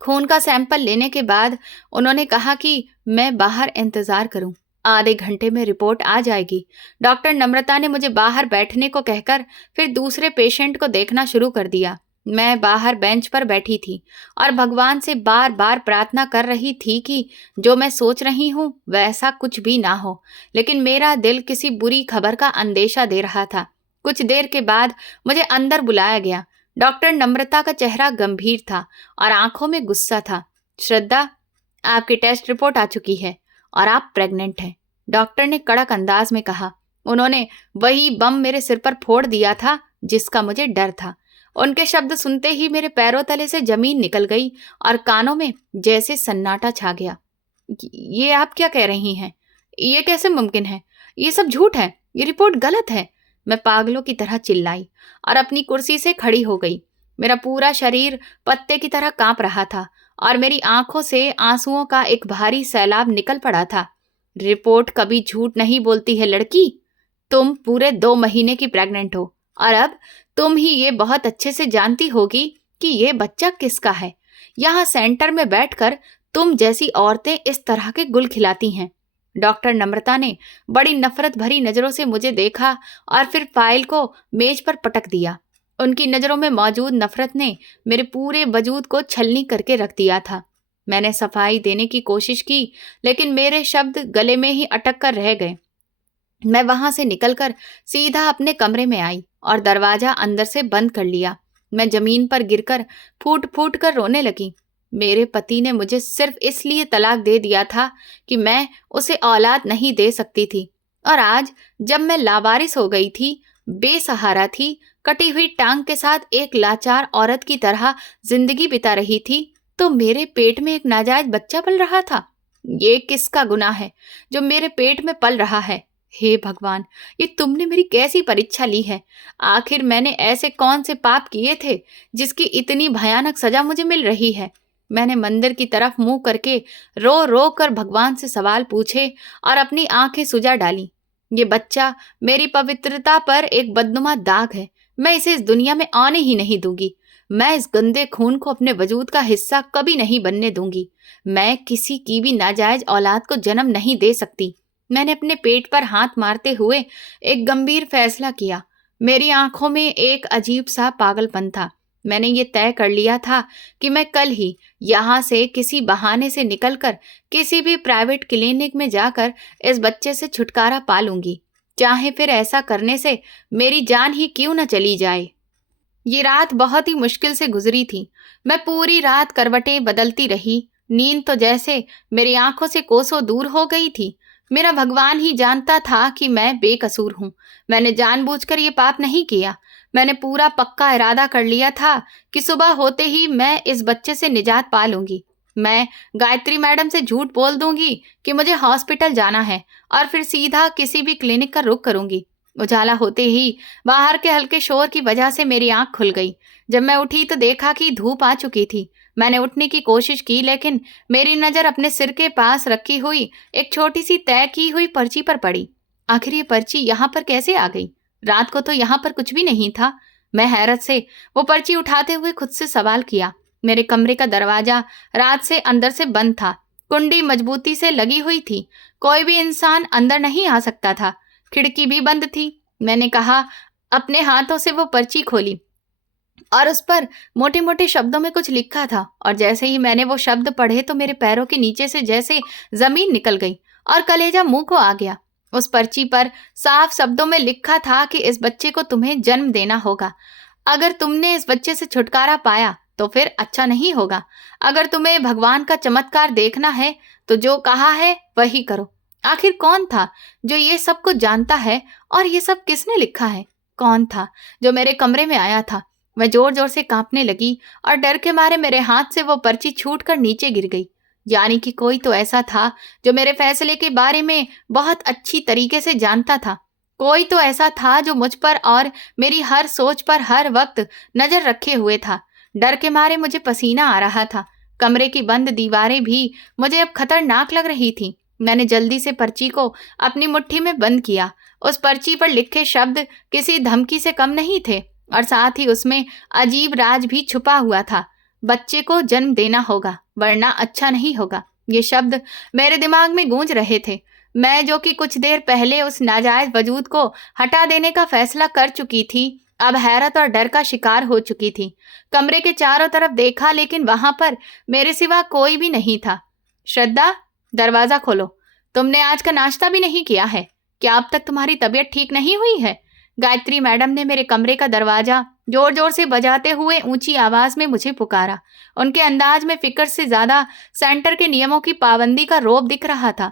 खून का सैंपल लेने के बाद उन्होंने कहा कि मैं बाहर इंतजार करूं, आधे घंटे में रिपोर्ट आ जाएगी। डॉक्टर नम्रता ने मुझे बाहर बैठने को कहकर फिर दूसरे पेशेंट को देखना शुरू कर दिया। मैं बाहर बेंच पर बैठी थी और भगवान से बार बार प्रार्थना कर रही थी कि जो मैं सोच रही हूँ वैसा कुछ भी ना हो, लेकिन मेरा दिल किसी बुरी खबर का अंदेशा दे रहा था। कुछ देर के बाद मुझे अंदर बुलाया गया। डॉक्टर नम्रता का चेहरा गंभीर था और आंखों में गुस्सा था। श्रद्धा, आपकी टेस्ट रिपोर्ट आ चुकी है और आप प्रेग्नेंट हैं, डॉक्टर ने कड़क अंदाज में कहा। उन्होंने वही बम मेरे सिर पर फोड़ दिया था जिसका मुझे डर था। उनके शब्द सुनते ही मेरे पैरों तले से जमीन निकल गई और कानों में जैसे सन्नाटा छा गया। ये आप क्या कह रही हैं? ये कैसे मुमकिन है? ये सब झूठ है, ये रिपोर्ट गलत है, मैं पागलों की तरह चिल्लाई और अपनी कुर्सी से खड़ी हो गई। मेरा पूरा शरीर पत्ते की तरह कांप रहा था और मेरी आंखों से आंसुओं का एक भारी सैलाब निकल पड़ा था। रिपोर्ट कभी झूठ नहीं बोलती है लड़की। तुम पूरे 2 महीने की प्रेग्नेंट हो और अब तुम ही ये बहुत अच्छे से जानती होगी कि ये बच्चा किसका है। यहाँ सेंटर में बैठकर तुम जैसी औरतें इस तरह के गुल खिलाती हैं। डॉक्टर नम्रता ने बड़ी नफरत भरी नजरों से मुझे देखा और फिर फाइल को मेज पर पटक दिया। उनकी नजरों में मौजूद नफरत ने मेरे पूरे वजूद को छलनी करके रख दिया था। मैंने सफाई देने की कोशिश की, लेकिन मेरे शब्द गले में ही अटक कर रह गए। मैं वहां से निकलकर सीधा अपने कमरे में आई और दरवाजा अंदर से बंद कर लिया। मैं जमीन पर गिरकर फूट फूट कर रोने लगी। मेरे पति ने मुझे सिर्फ इसलिए तलाक दे दिया था कि मैं उसे औलाद नहीं दे सकती थी, और आज जब मैं लावारिस हो गई थी, बेसहारा थी, कटी हुई टांग के साथ एक लाचार औरत की तरह जिंदगी बिता रही थी, तो मेरे पेट में एक नाजायज बच्चा पल रहा था। ये किसका गुनाह है जो मेरे पेट में पल रहा है? हे भगवान, ये तुमने मेरी कैसी परीक्षा ली है? आखिर मैंने ऐसे कौन से पाप किए थे जिसकी इतनी भयानक सजा मुझे मिल रही है? मैंने मंदिर की तरफ मुंह करके रो रो कर भगवान से सवाल पूछे और अपनी आंखें सुजा डाली। ये बच्चा मेरी पवित्रता पर एक बदनुमा दाग है। मैं इसे इस दुनिया में आने ही नहीं दूंगी। मैं इस गंदे खून को अपने वजूद का हिस्सा कभी नहीं बनने दूंगी। मैं किसी की भी नाजायज औलाद को जन्म नहीं दे सकती। मैंने अपने पेट पर हाथ मारते हुए एक गंभीर फैसला किया। मेरी आंखों में एक अजीब सा पागलपन था। मैंने ये तय कर लिया था कि मैं कल ही यहाँ से किसी बहाने से निकलकर किसी भी प्राइवेट क्लिनिक में जाकर इस बच्चे से छुटकारा पा लूंगी, चाहे फिर ऐसा करने से मेरी जान ही क्यों न चली जाए। ये रात बहुत ही मुश्किल से गुजरी थी। मैं पूरी रात करवटें बदलती रही। नींद तो जैसे मेरी आंखों से कोसों दूर हो गई थी। मेरा भगवान ही जानता था कि मैं बेकसूर हूँ। मैंने जानबूझकर ये पाप नहीं किया। मैंने पूरा पक्का इरादा कर लिया था कि सुबह होते ही मैं इस बच्चे से निजात पा लूंगी। मैं गायत्री मैडम से झूठ बोल दूंगी कि मुझे हॉस्पिटल जाना है और फिर सीधा किसी भी क्लिनिक का रुख करूंगी। उजाला होते ही बाहर के हल्के शोर की वजह से मेरी आंख खुल गई। जब मैं उठी तो देखा कि धूप आ चुकी थी। मैंने उठने की कोशिश की, लेकिन मेरी नज़र अपने सिर के पास रखी हुई एक छोटी सी तय की हुई पर्ची पर पड़ी। आखिर ये पर्ची यहाँ पर कैसे आ गई? रात को तो यहाँ पर कुछ भी नहीं था। मैं हैरत से वो पर्ची उठाते हुए खुद से सवाल किया। मेरे कमरे का दरवाजा रात से अंदर से बंद था। कुंडी मजबूती से लगी हुई थी। कोई भी इंसान अंदर नहीं आ सकता था। खिड़की भी बंद थी। मैंने कहा, अपने हाथों से वो पर्ची खोली और उस पर मोटे मोटे शब्दों में कुछ लिखा था, और जैसे ही मैंने वो शब्द पढ़े तो मेरे पैरों के नीचे से जैसे जमीन निकल गई और कलेजा मुंह को आ गया। उस पर्ची पर साफ शब्दों में लिखा था कि इस बच्चे को तुम्हें जन्म देना होगा। अगर तुमने इस बच्चे से छुटकारा पाया तो फिर अच्छा नहीं होगा। अगर तुम्हें भगवान का चमत्कार देखना है तो जो कहा है वही करो। आखिर कौन था जो ये सब कुछ जानता है, और ये सब किसने लिखा है? कौन था जो मेरे कमरे में आया था? मैं जोर जोर से कांपने लगी और डर के मारे मेरे हाथ से वो पर्ची छूटकर नीचे गिर गई। यानी कि कोई तो ऐसा था जो मेरे फैसले के बारे में बहुत अच्छी तरीके से जानता था। कोई तो ऐसा था जो मुझ पर और मेरी हर सोच पर हर वक्त नजर रखे हुए था। डर के मारे मुझे पसीना आ रहा था। कमरे की बंद दीवारें भी मुझे अब खतरनाक लग रही थी। मैंने जल्दी से पर्ची को अपनी मुट्ठी में बंद किया। उस पर्ची पर लिखे शब्द किसी धमकी से कम नहीं थे। और साथ ही उसमें अजीब राज भी छुपा हुआ था। बच्चे को जन्म देना होगा, वरना अच्छा नहीं होगा। ये शब्द मेरे दिमाग में गूंज रहे थे। मैं जो कि कुछ देर पहले उस नाजायज वजूद को हटा देने का फैसला कर चुकी थी, अब हैरत और डर का शिकार हो चुकी थी। कमरे के चारों तरफ देखा, लेकिन वहां पर मेरे सिवा कोई भी नहीं था। श्रद्धा, दरवाजा खोलो। तुमने आज का नाश्ता भी नहीं किया है। क्या अब तक तुम्हारी तबीयत ठीक नहीं हुई है? गायत्री मैडम ने मेरे कमरे का दरवाजा जोर जोर से बजाते हुए ऊंची आवाज में मुझे पुकारा। उनके अंदाज में फिक्र से ज्यादा सेंटर के नियमों की पाबंदी का रौब दिख रहा था।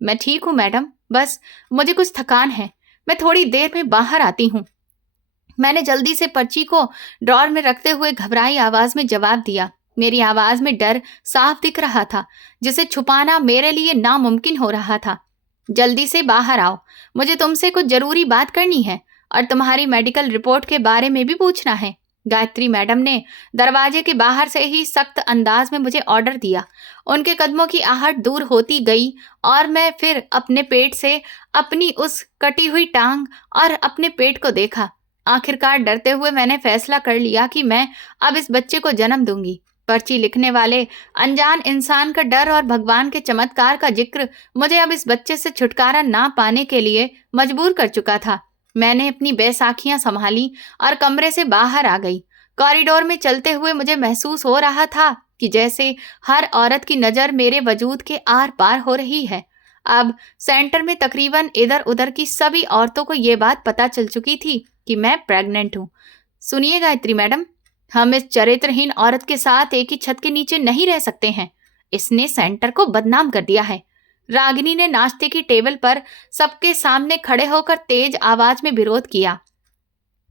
मैं ठीक हूँ मैडम, बस मुझे कुछ थकान है। मैं थोड़ी देर में बाहर आती हूँ। मैंने जल्दी से पर्ची को ड्रॉर में रखते हुए घबराई आवाज में जवाब दिया। मेरी आवाज में डर साफ दिख रहा था, जिसे छुपाना मेरे लिए नामुमकिन हो रहा था। जल्दी से बाहर आओ, मुझे तुमसे कुछ जरूरी बात करनी है और तुम्हारी मेडिकल रिपोर्ट के बारे में भी पूछना है। गायत्री मैडम ने दरवाजे के बाहर से ही सख्त अंदाज में मुझे ऑर्डर दिया। उनके कदमों की आहट दूर होती गई और मैं फिर अपने पेट से अपनी उस कटी हुई टांग और अपने पेट को देखा। आखिरकार डरते हुए मैंने फैसला कर लिया कि मैं अब इस बच्चे को जन्म दूंगी। पर्ची लिखने वाले अनजान इंसान का डर और भगवान के चमत्कार का जिक्र मुझे अब इस बच्चे से छुटकारा ना पाने के लिए मजबूर कर चुका था। मैंने अपनी बैसाखियां संभाली और कमरे से बाहर आ गई। कॉरिडोर में चलते हुए मुझे महसूस हो रहा था कि जैसे हर औरत की नजर मेरे वजूद के आर पार हो रही है। अब सेंटर में तकरीबन इधर उधर की सभी औरतों को ये बात पता चल चुकी थी कि मैं प्रेग्नेंट हूँ। सुनिए गायत्री मैडम, हम इस चरित्रहीन औरत के साथ एक ही छत के नीचे नहीं रह सकते हैं। इसने सेंटर को बदनाम कर दिया है। रागिनी ने नाश्ते की टेबल पर सबके सामने खड़े होकर तेज आवाज में विरोध किया।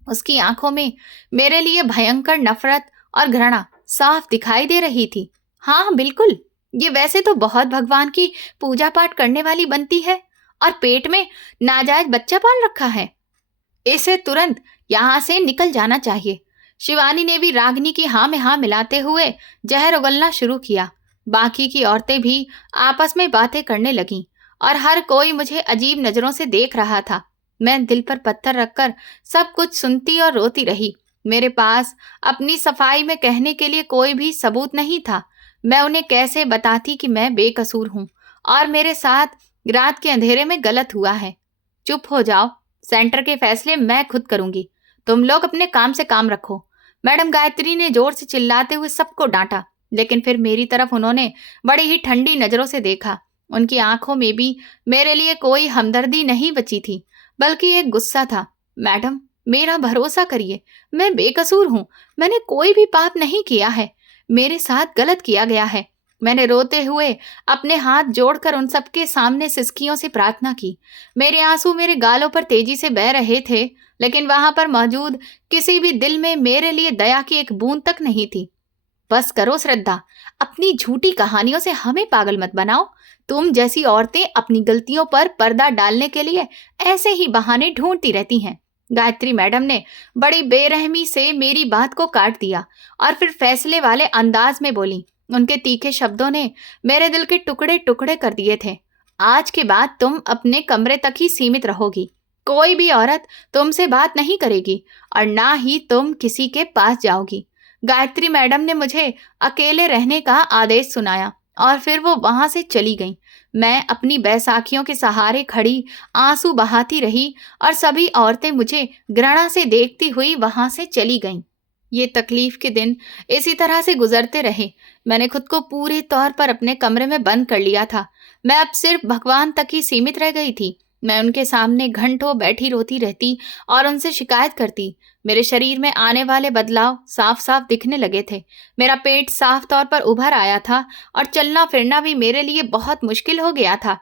उसकी आंखों में मेरे लिए भयंकर नफरत और घृणा साफ दिखाई दे रही थी। हाँ बिल्कुल, ये वैसे तो बहुत भगवान की पूजा पाठ करने वाली बनती है और पेट में नाजायज बच्चा पाल रखा है। इसे तुरंत यहाँ से निकल जाना चाहिए। शिवानी ने भी रागिनी की हाँ में हाँ मिलाते हुए जहर उगलना शुरू किया। बाकी की औरतें भी आपस में बातें करने लगीं और हर कोई मुझे अजीब नजरों से देख रहा था। मैं दिल पर पत्थर रखकर सब कुछ सुनती और रोती रही। मेरे पास अपनी सफाई में कहने के लिए कोई भी सबूत नहीं था। मैं उन्हें कैसे बताती कि मैं बेकसूर हूँ और मेरे साथ रात के अंधेरे में गलत हुआ है। चुप हो जाओ, सेंटर के फैसले मैं खुद करूंगी। तुम लोग अपने काम से काम रखो। मैडम गायत्री ने जोर से चिल्लाते हुए सबको डांटा, लेकिन फिर मेरी तरफ उन्होंने बड़ी ही ठंडी नजरों से देखा। उनकी आंखों में भी मेरे लिए कोई हमदर्दी नहीं बची थी, बल्कि एक गुस्सा था। मैडम, मेरा भरोसा करिए, मैं बेकसूर हूँ। मैंने कोई भी पाप नहीं किया है। मेरे साथ गलत किया गया है। मैंने रोते हुए अपने हाथ जोड़कर उन सबके सामने सिसकियों से प्रार्थना की। मेरे आंसू मेरे गालों पर तेजी से बह रहे थे, लेकिन वहां पर मौजूद किसी भी दिल में मेरे लिए दया की एक बूंद तक नहीं थी। बस करो श्रद्धा, अपनी झूठी कहानियों से हमें पागल मत बनाओ। तुम जैसी औरतें अपनी गलतियों पर पर्दा डालने के लिए ऐसे ही बहाने ढूंढती रहती हैं। गायत्री मैडम ने बड़ी बेरहमी से मेरी बात को काट दिया और फिर फैसले वाले अंदाज में बोली। उनके तीखे शब्दों ने मेरे दिल के टुकड़े टुकड़े कर दिए थे। आज के बाद तुम अपने कमरे तक ही सीमित रहोगी। कोई भी औरत तुमसे बात नहीं करेगी और ना ही तुम किसी के पास जाओगी। गायत्री मैडम ने मुझे अकेले रहने का आदेश सुनाया और फिर वो वहां से चली गई। मैं अपनी बैसाखियों के सहारे खड़ी आंसू बहाती रही और सभी औरतें मुझे घृणा से देखती हुई वहां से चली गईं। ये तकलीफ के दिन इसी तरह से गुजरते रहे। मैंने खुद को पूरे तौर पर अपने कमरे में बंद कर लिया था। मैं अब सिर्फ भगवान तक ही सीमित रह गई थी। मैं उनके सामने घंटों बैठी रोती रहती और उनसे शिकायत करती। मेरे शरीर में आने वाले बदलाव साफ साफ दिखने लगे थे। मेरा पेट साफ तौर पर उभर आया था और चलना फिरना भी मेरे लिए बहुत मुश्किल हो गया था।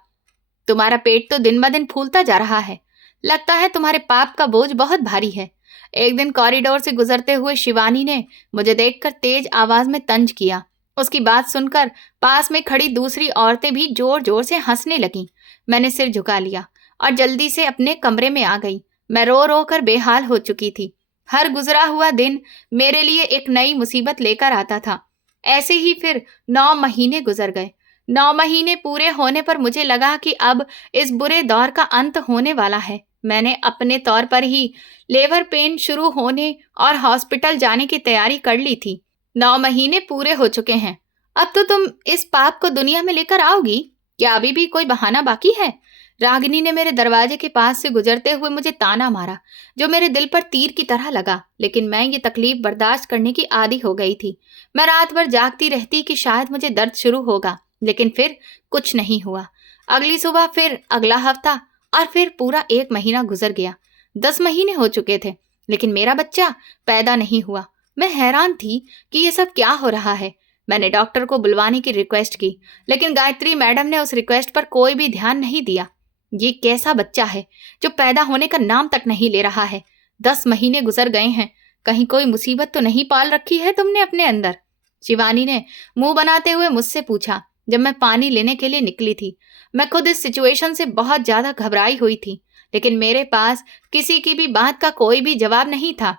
तुम्हारा पेट तो दिन ब दिन फूलता जा रहा है। लगता है तुम्हारे पाप का बोझ बहुत भारी है। एक दिन कॉरिडोर से गुजरते हुए शिवानी ने मुझे देखकर तेज आवाज में तंज किया। उसकी बात सुनकर पास में खड़ी दूसरी औरतें भी जोर जोर से हंसने लगीं। मैंने सिर झुका लिया और जल्दी से अपने कमरे में आ गई। मैं रो रो कर बेहाल हो चुकी थी। हर गुजरा हुआ दिन मेरे लिए एक नई मुसीबत लेकर आता था। ऐसे ही फिर 9 महीने गुजर गए। 9 महीने पूरे होने पर मुझे लगा कि अब इस बुरे दौर का अंत होने वाला है। मैंने अपने तौर पर ही लेबर पेन शुरू होने और हॉस्पिटल जाने की तैयारी कर ली थी। 9 महीने पूरे हो चुके हैं। अब तो तुम इस पाप को दुनिया में लेकर आओगी? क्या अभी भी कोई बहाना बाकी है? रागिनी ने मेरे दरवाजे के पास से गुजरते हुए मुझे ताना मारा, जो मेरे दिल पर तीर की तरह लगा। लेकिन मैं ये तकलीफ बर्दाश्त करने की आदी हो गई थी। मैं रात भर जागती रहती कि शायद मुझे दर्द शुरू होगा, लेकिन फिर कुछ नहीं हुआ। अगली सुबह फिर अगला हफ्ता और फिर पूरा 1 महीना गुजर गया। 10 महीने हो चुके थे, लेकिन मेरा बच्चा पैदा नहीं हुआ। मैं हैरान थी कि ये सब क्या हो रहा है। मैंने डॉक्टर को बुलवाने की रिक्वेस्ट की, लेकिन गायत्री मैडम ने उस रिक्वेस्ट पर कोई भी ध्यान नहीं दिया। ये कैसा बच्चा है जो पैदा होने का नाम तक नहीं ले रहा है? 10 महीने गुजर गए हैं, कहीं कोई मुसीबत तो नहीं पाल रखी है तुमने अपने अंदर? शिवानी ने मुंह बनाते हुए मुझसे पूछा, जब मैं पानी लेने के लिए निकली थी। मैं खुद इस सिचुएशन से बहुत ज्यादा घबराई हुई थी, लेकिन मेरे पास किसी की भी बात का कोई भी जवाब नहीं था।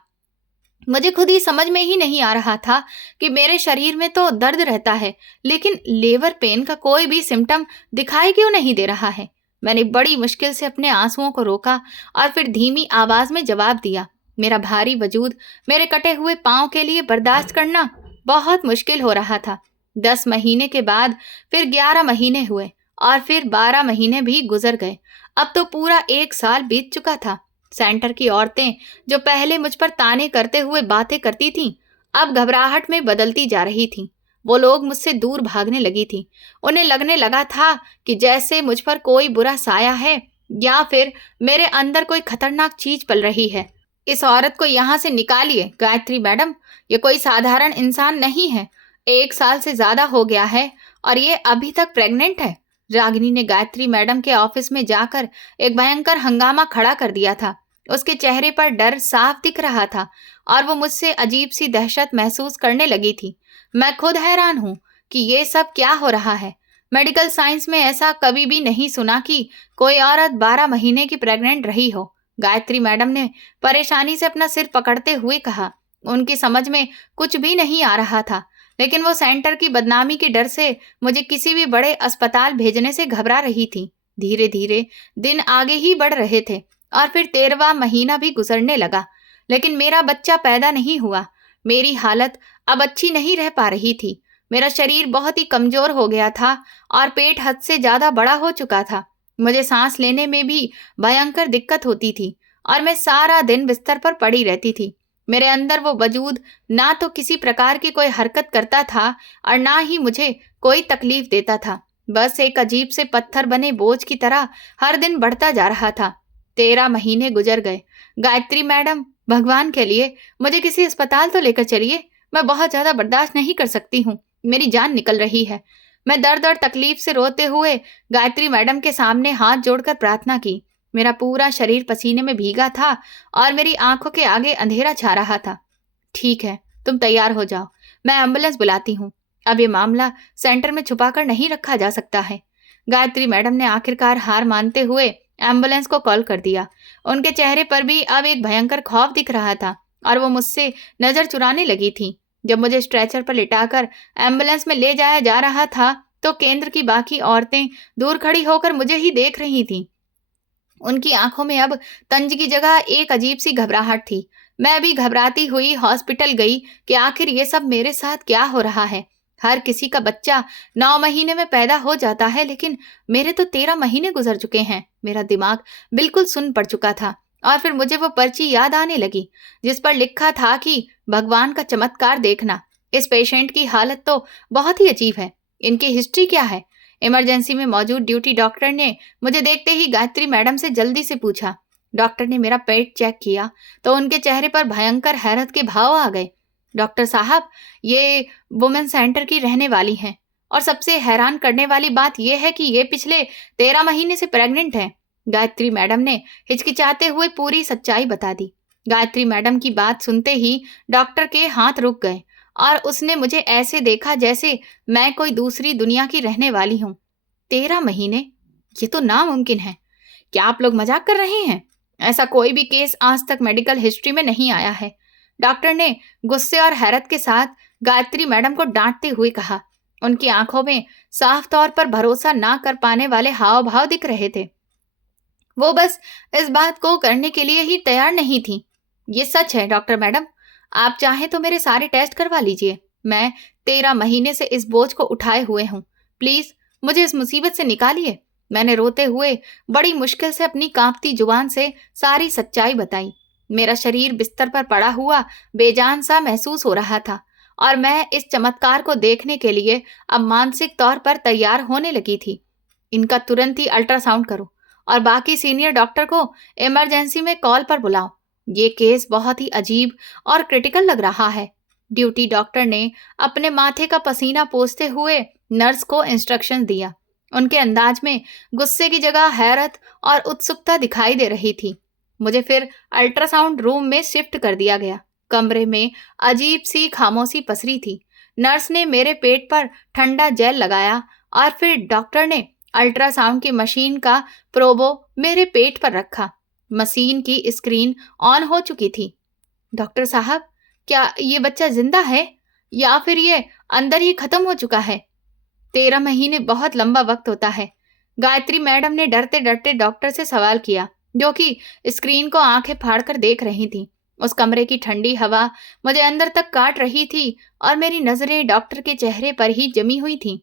मुझे खुद ही समझ में ही नहीं आ रहा था कि मेरे शरीर में तो दर्द रहता है, लेकिन लेबर पेन का कोई भी सिम्टम दिखाई क्यों नहीं दे रहा है। मैंने बड़ी मुश्किल से अपने आंसुओं को रोका और फिर धीमी आवाज में जवाब दिया। मेरा भारी वजूद मेरे कटे हुए पांव के लिए बर्दाश्त करना बहुत मुश्किल हो रहा था। 10 महीने के बाद फिर 11 महीने हुए और फिर 12 महीने भी गुजर गए। अब तो पूरा 1 साल बीत चुका था। सेंटर की औरतें जो पहले मुझ पर ताने करते हुए बातें करती थीं, अब घबराहट में बदलती जा रही थीं। वो लोग मुझसे दूर भागने लगी थीं। उन्हें लगने लगा था कि जैसे मुझ पर कोई बुरा साया है या फिर मेरे अंदर कोई खतरनाक चीज पल रही है। इस औरत को यहाँ से निकालिए गायत्री मैडम, ये कोई साधारण इंसान नहीं है। 1 साल से ज्यादा हो गया है और ये अभी तक प्रेग्नेंट है। रागिनी ने गायत्री मैडम के ऑफिस में जाकर एक भयंकर हंगामा खड़ा कर दिया था। उसके चेहरे पर डर साफ दिख रहा था और वो मुझसे अजीब सी दहशत महसूस करने लगी थी। मैं खुद हैरान हूँ कि ये सब क्या हो रहा है। मेडिकल साइंस में ऐसा कभी भी नहीं सुना कि कोई औरत 12 महीने की प्रेग्नेंट रही हो। गायत्री मैडम ने परेशानी से अपना सिर पकड़ते हुए कहा। उनकी समझ में कुछ भी नहीं आ रहा था, लेकिन वो सेंटर की बदनामी के डर से मुझे किसी भी बड़े अस्पताल भेजने से घबरा रही थी। धीरे धीरे दिन आगे ही बढ़ रहे थे और फिर 13वां महीना भी गुजरने लगा, लेकिन मेरा बच्चा पैदा नहीं हुआ। मेरी हालत अब अच्छी नहीं रह पा रही थी। मेरा शरीर बहुत ही कमजोर हो गया था और पेट हद से ज्यादा बड़ा हो चुका था। मुझे सांस लेने में भी भयंकर दिक्कत होती थी और मैं सारा दिन बिस्तर पर पड़ी रहती थी। मेरे अंदर वो वजूद ना तो किसी प्रकार की कोई हरकत करता था और ना ही मुझे कोई तकलीफ देता था। बस एक अजीब से पत्थर बने बोझ की तरह हर दिन बढ़ता जा रहा था। 13 महीने गुजर गए। गायत्री मैडम, भगवान के लिए मुझे किसी अस्पताल तो लेकर चलिए। मैं बहुत ज्यादा बर्दाश्त नहीं कर सकती हूँ। मेरी जान निकल रही है। मैं दर्द और तकलीफ से रोते हुए गायत्री मैडम के सामने हाथ जोड़कर प्रार्थना की। मेरा पूरा शरीर पसीने में भीगा था और मेरी आंखों के आगे अंधेरा छा रहा था। ठीक है, तुम तैयार हो जाओ, मैं एम्बुलेंस बुलाती हूँ। अब ये मामला सेंटर में छुपाकर नहीं रखा जा सकता है। गायत्री मैडम ने आखिरकार हार मानते हुए एम्बुलेंस को कॉल कर दिया। उनके चेहरे पर भी अब एक भयंकर खौफ दिख रहा था और वो मुझसे नजर चुराने लगी थी। जब मुझे स्ट्रेचर पर लिटाकर एम्बुलेंस में ले जाया जा रहा था तो केंद्र की बाकी औरतें दूर खड़ी होकर मुझे ही देख रही थीं। उनकी आंखों में अब तंज की जगह एक अजीब सी घबराहट थी। मैं भी घबराती हुई हॉस्पिटल गई कि आखिर ये सब मेरे साथ क्या हो रहा है। हर किसी का बच्चा 9 महीने में पैदा हो जाता है, लेकिन मेरे तो 13 महीने गुजर चुके हैं। मेरा दिमाग बिल्कुल सुन्न पड़ चुका था और फिर मुझे वो पर्ची याद आने लगी जिस पर लिखा था कि भगवान का चमत्कार देखना। इस पेशेंट की हालत तो बहुत ही अजीब है। इनकी हिस्ट्री क्या है? इमरजेंसी में मौजूद ड्यूटी डॉक्टर ने मुझे देखते ही गायत्री मैडम से जल्दी से पूछा। डॉक्टर ने मेरा पेट चेक किया तो उनके चेहरे पर भयंकर हैरत के भाव आ गए। डॉक्टर साहब, ये वुमेन सेंटर की रहने वाली हैं और सबसे हैरान करने वाली बात यह है कि ये पिछले 13 महीने से प्रेग्नेंट है। गायत्री मैडम ने हिचकिचाते हुए पूरी सच्चाई बता दी। गायत्री मैडम की बात सुनते ही डॉक्टर के हाथ रुक गए और उसने मुझे ऐसे देखा जैसे मैं कोई दूसरी दुनिया की रहने वाली हूँ। 13 महीने? ये तो नामुमकिन है। क्या आप लोग मजाक कर रहे हैं? ऐसा कोई भी केस आज तक मेडिकल हिस्ट्री में नहीं आया है। डॉक्टर ने गुस्से और हैरत के साथ गायत्री मैडम को डांटते हुए कहा। उनकी आंखों में साफ तौर पर भरोसा ना कर पाने वाले हाव भाव दिख रहे थे। वो बस इस बात को करने के लिए ही तैयार नहीं थी। ये सच है डॉक्टर मैडम, आप चाहें तो मेरे सारे टेस्ट करवा लीजिए। मैं 13 महीने से इस बोझ को उठाए हुए हूँ। प्लीज मुझे इस मुसीबत से निकालिए। मैंने रोते हुए बड़ी मुश्किल से अपनी कांपती जुबान से सारी सच्चाई बताई। मेरा शरीर बिस्तर पर पड़ा हुआ बेजान सा महसूस हो रहा था और मैं इस चमत्कार को देखने के लिए अब मानसिक तौर पर तैयार होने लगी थी। इनका तुरंत ही अल्ट्रासाउंड करो और बाकी सीनियर डॉक्टर को इमरजेंसी में कॉल पर बुलाओ। ये केस बहुत ही अजीब और क्रिटिकल लग रहा है। ड्यूटी डॉक्टर ने अपने माथे का पसीना पोंछते हुए नर्स को इंस्ट्रक्शन दिया। उनके अंदाज में गुस्से की जगह हैरत और उत्सुकता दिखाई दे रही थी। मुझे फिर अल्ट्रासाउंड रूम में शिफ्ट कर दिया गया। कमरे में अजीब सी खामोशी पसरी थी। नर्स ने मेरे पेट पर ठंडा जेल लगाया और फिर डॉक्टर ने अल्ट्रासाउंड की मशीन का प्रोबो मेरे पेट पर रखा। मशीन की स्क्रीन ऑन हो चुकी थी। डॉक्टर साहब, क्या ये बच्चा जिंदा है या फिर ये अंदर ही खत्म हो चुका है? 13 महीने बहुत लंबा वक्त होता है। गायत्री मैडम ने डरते डरते डॉक्टर से सवाल किया, जो कि स्क्रीन को आंखें फाड़कर देख रही थी। उस कमरे की ठंडी हवा मुझे अंदर तक काट रही थी और मेरी नजरें डॉक्टर के चेहरे पर ही जमी हुई थीं।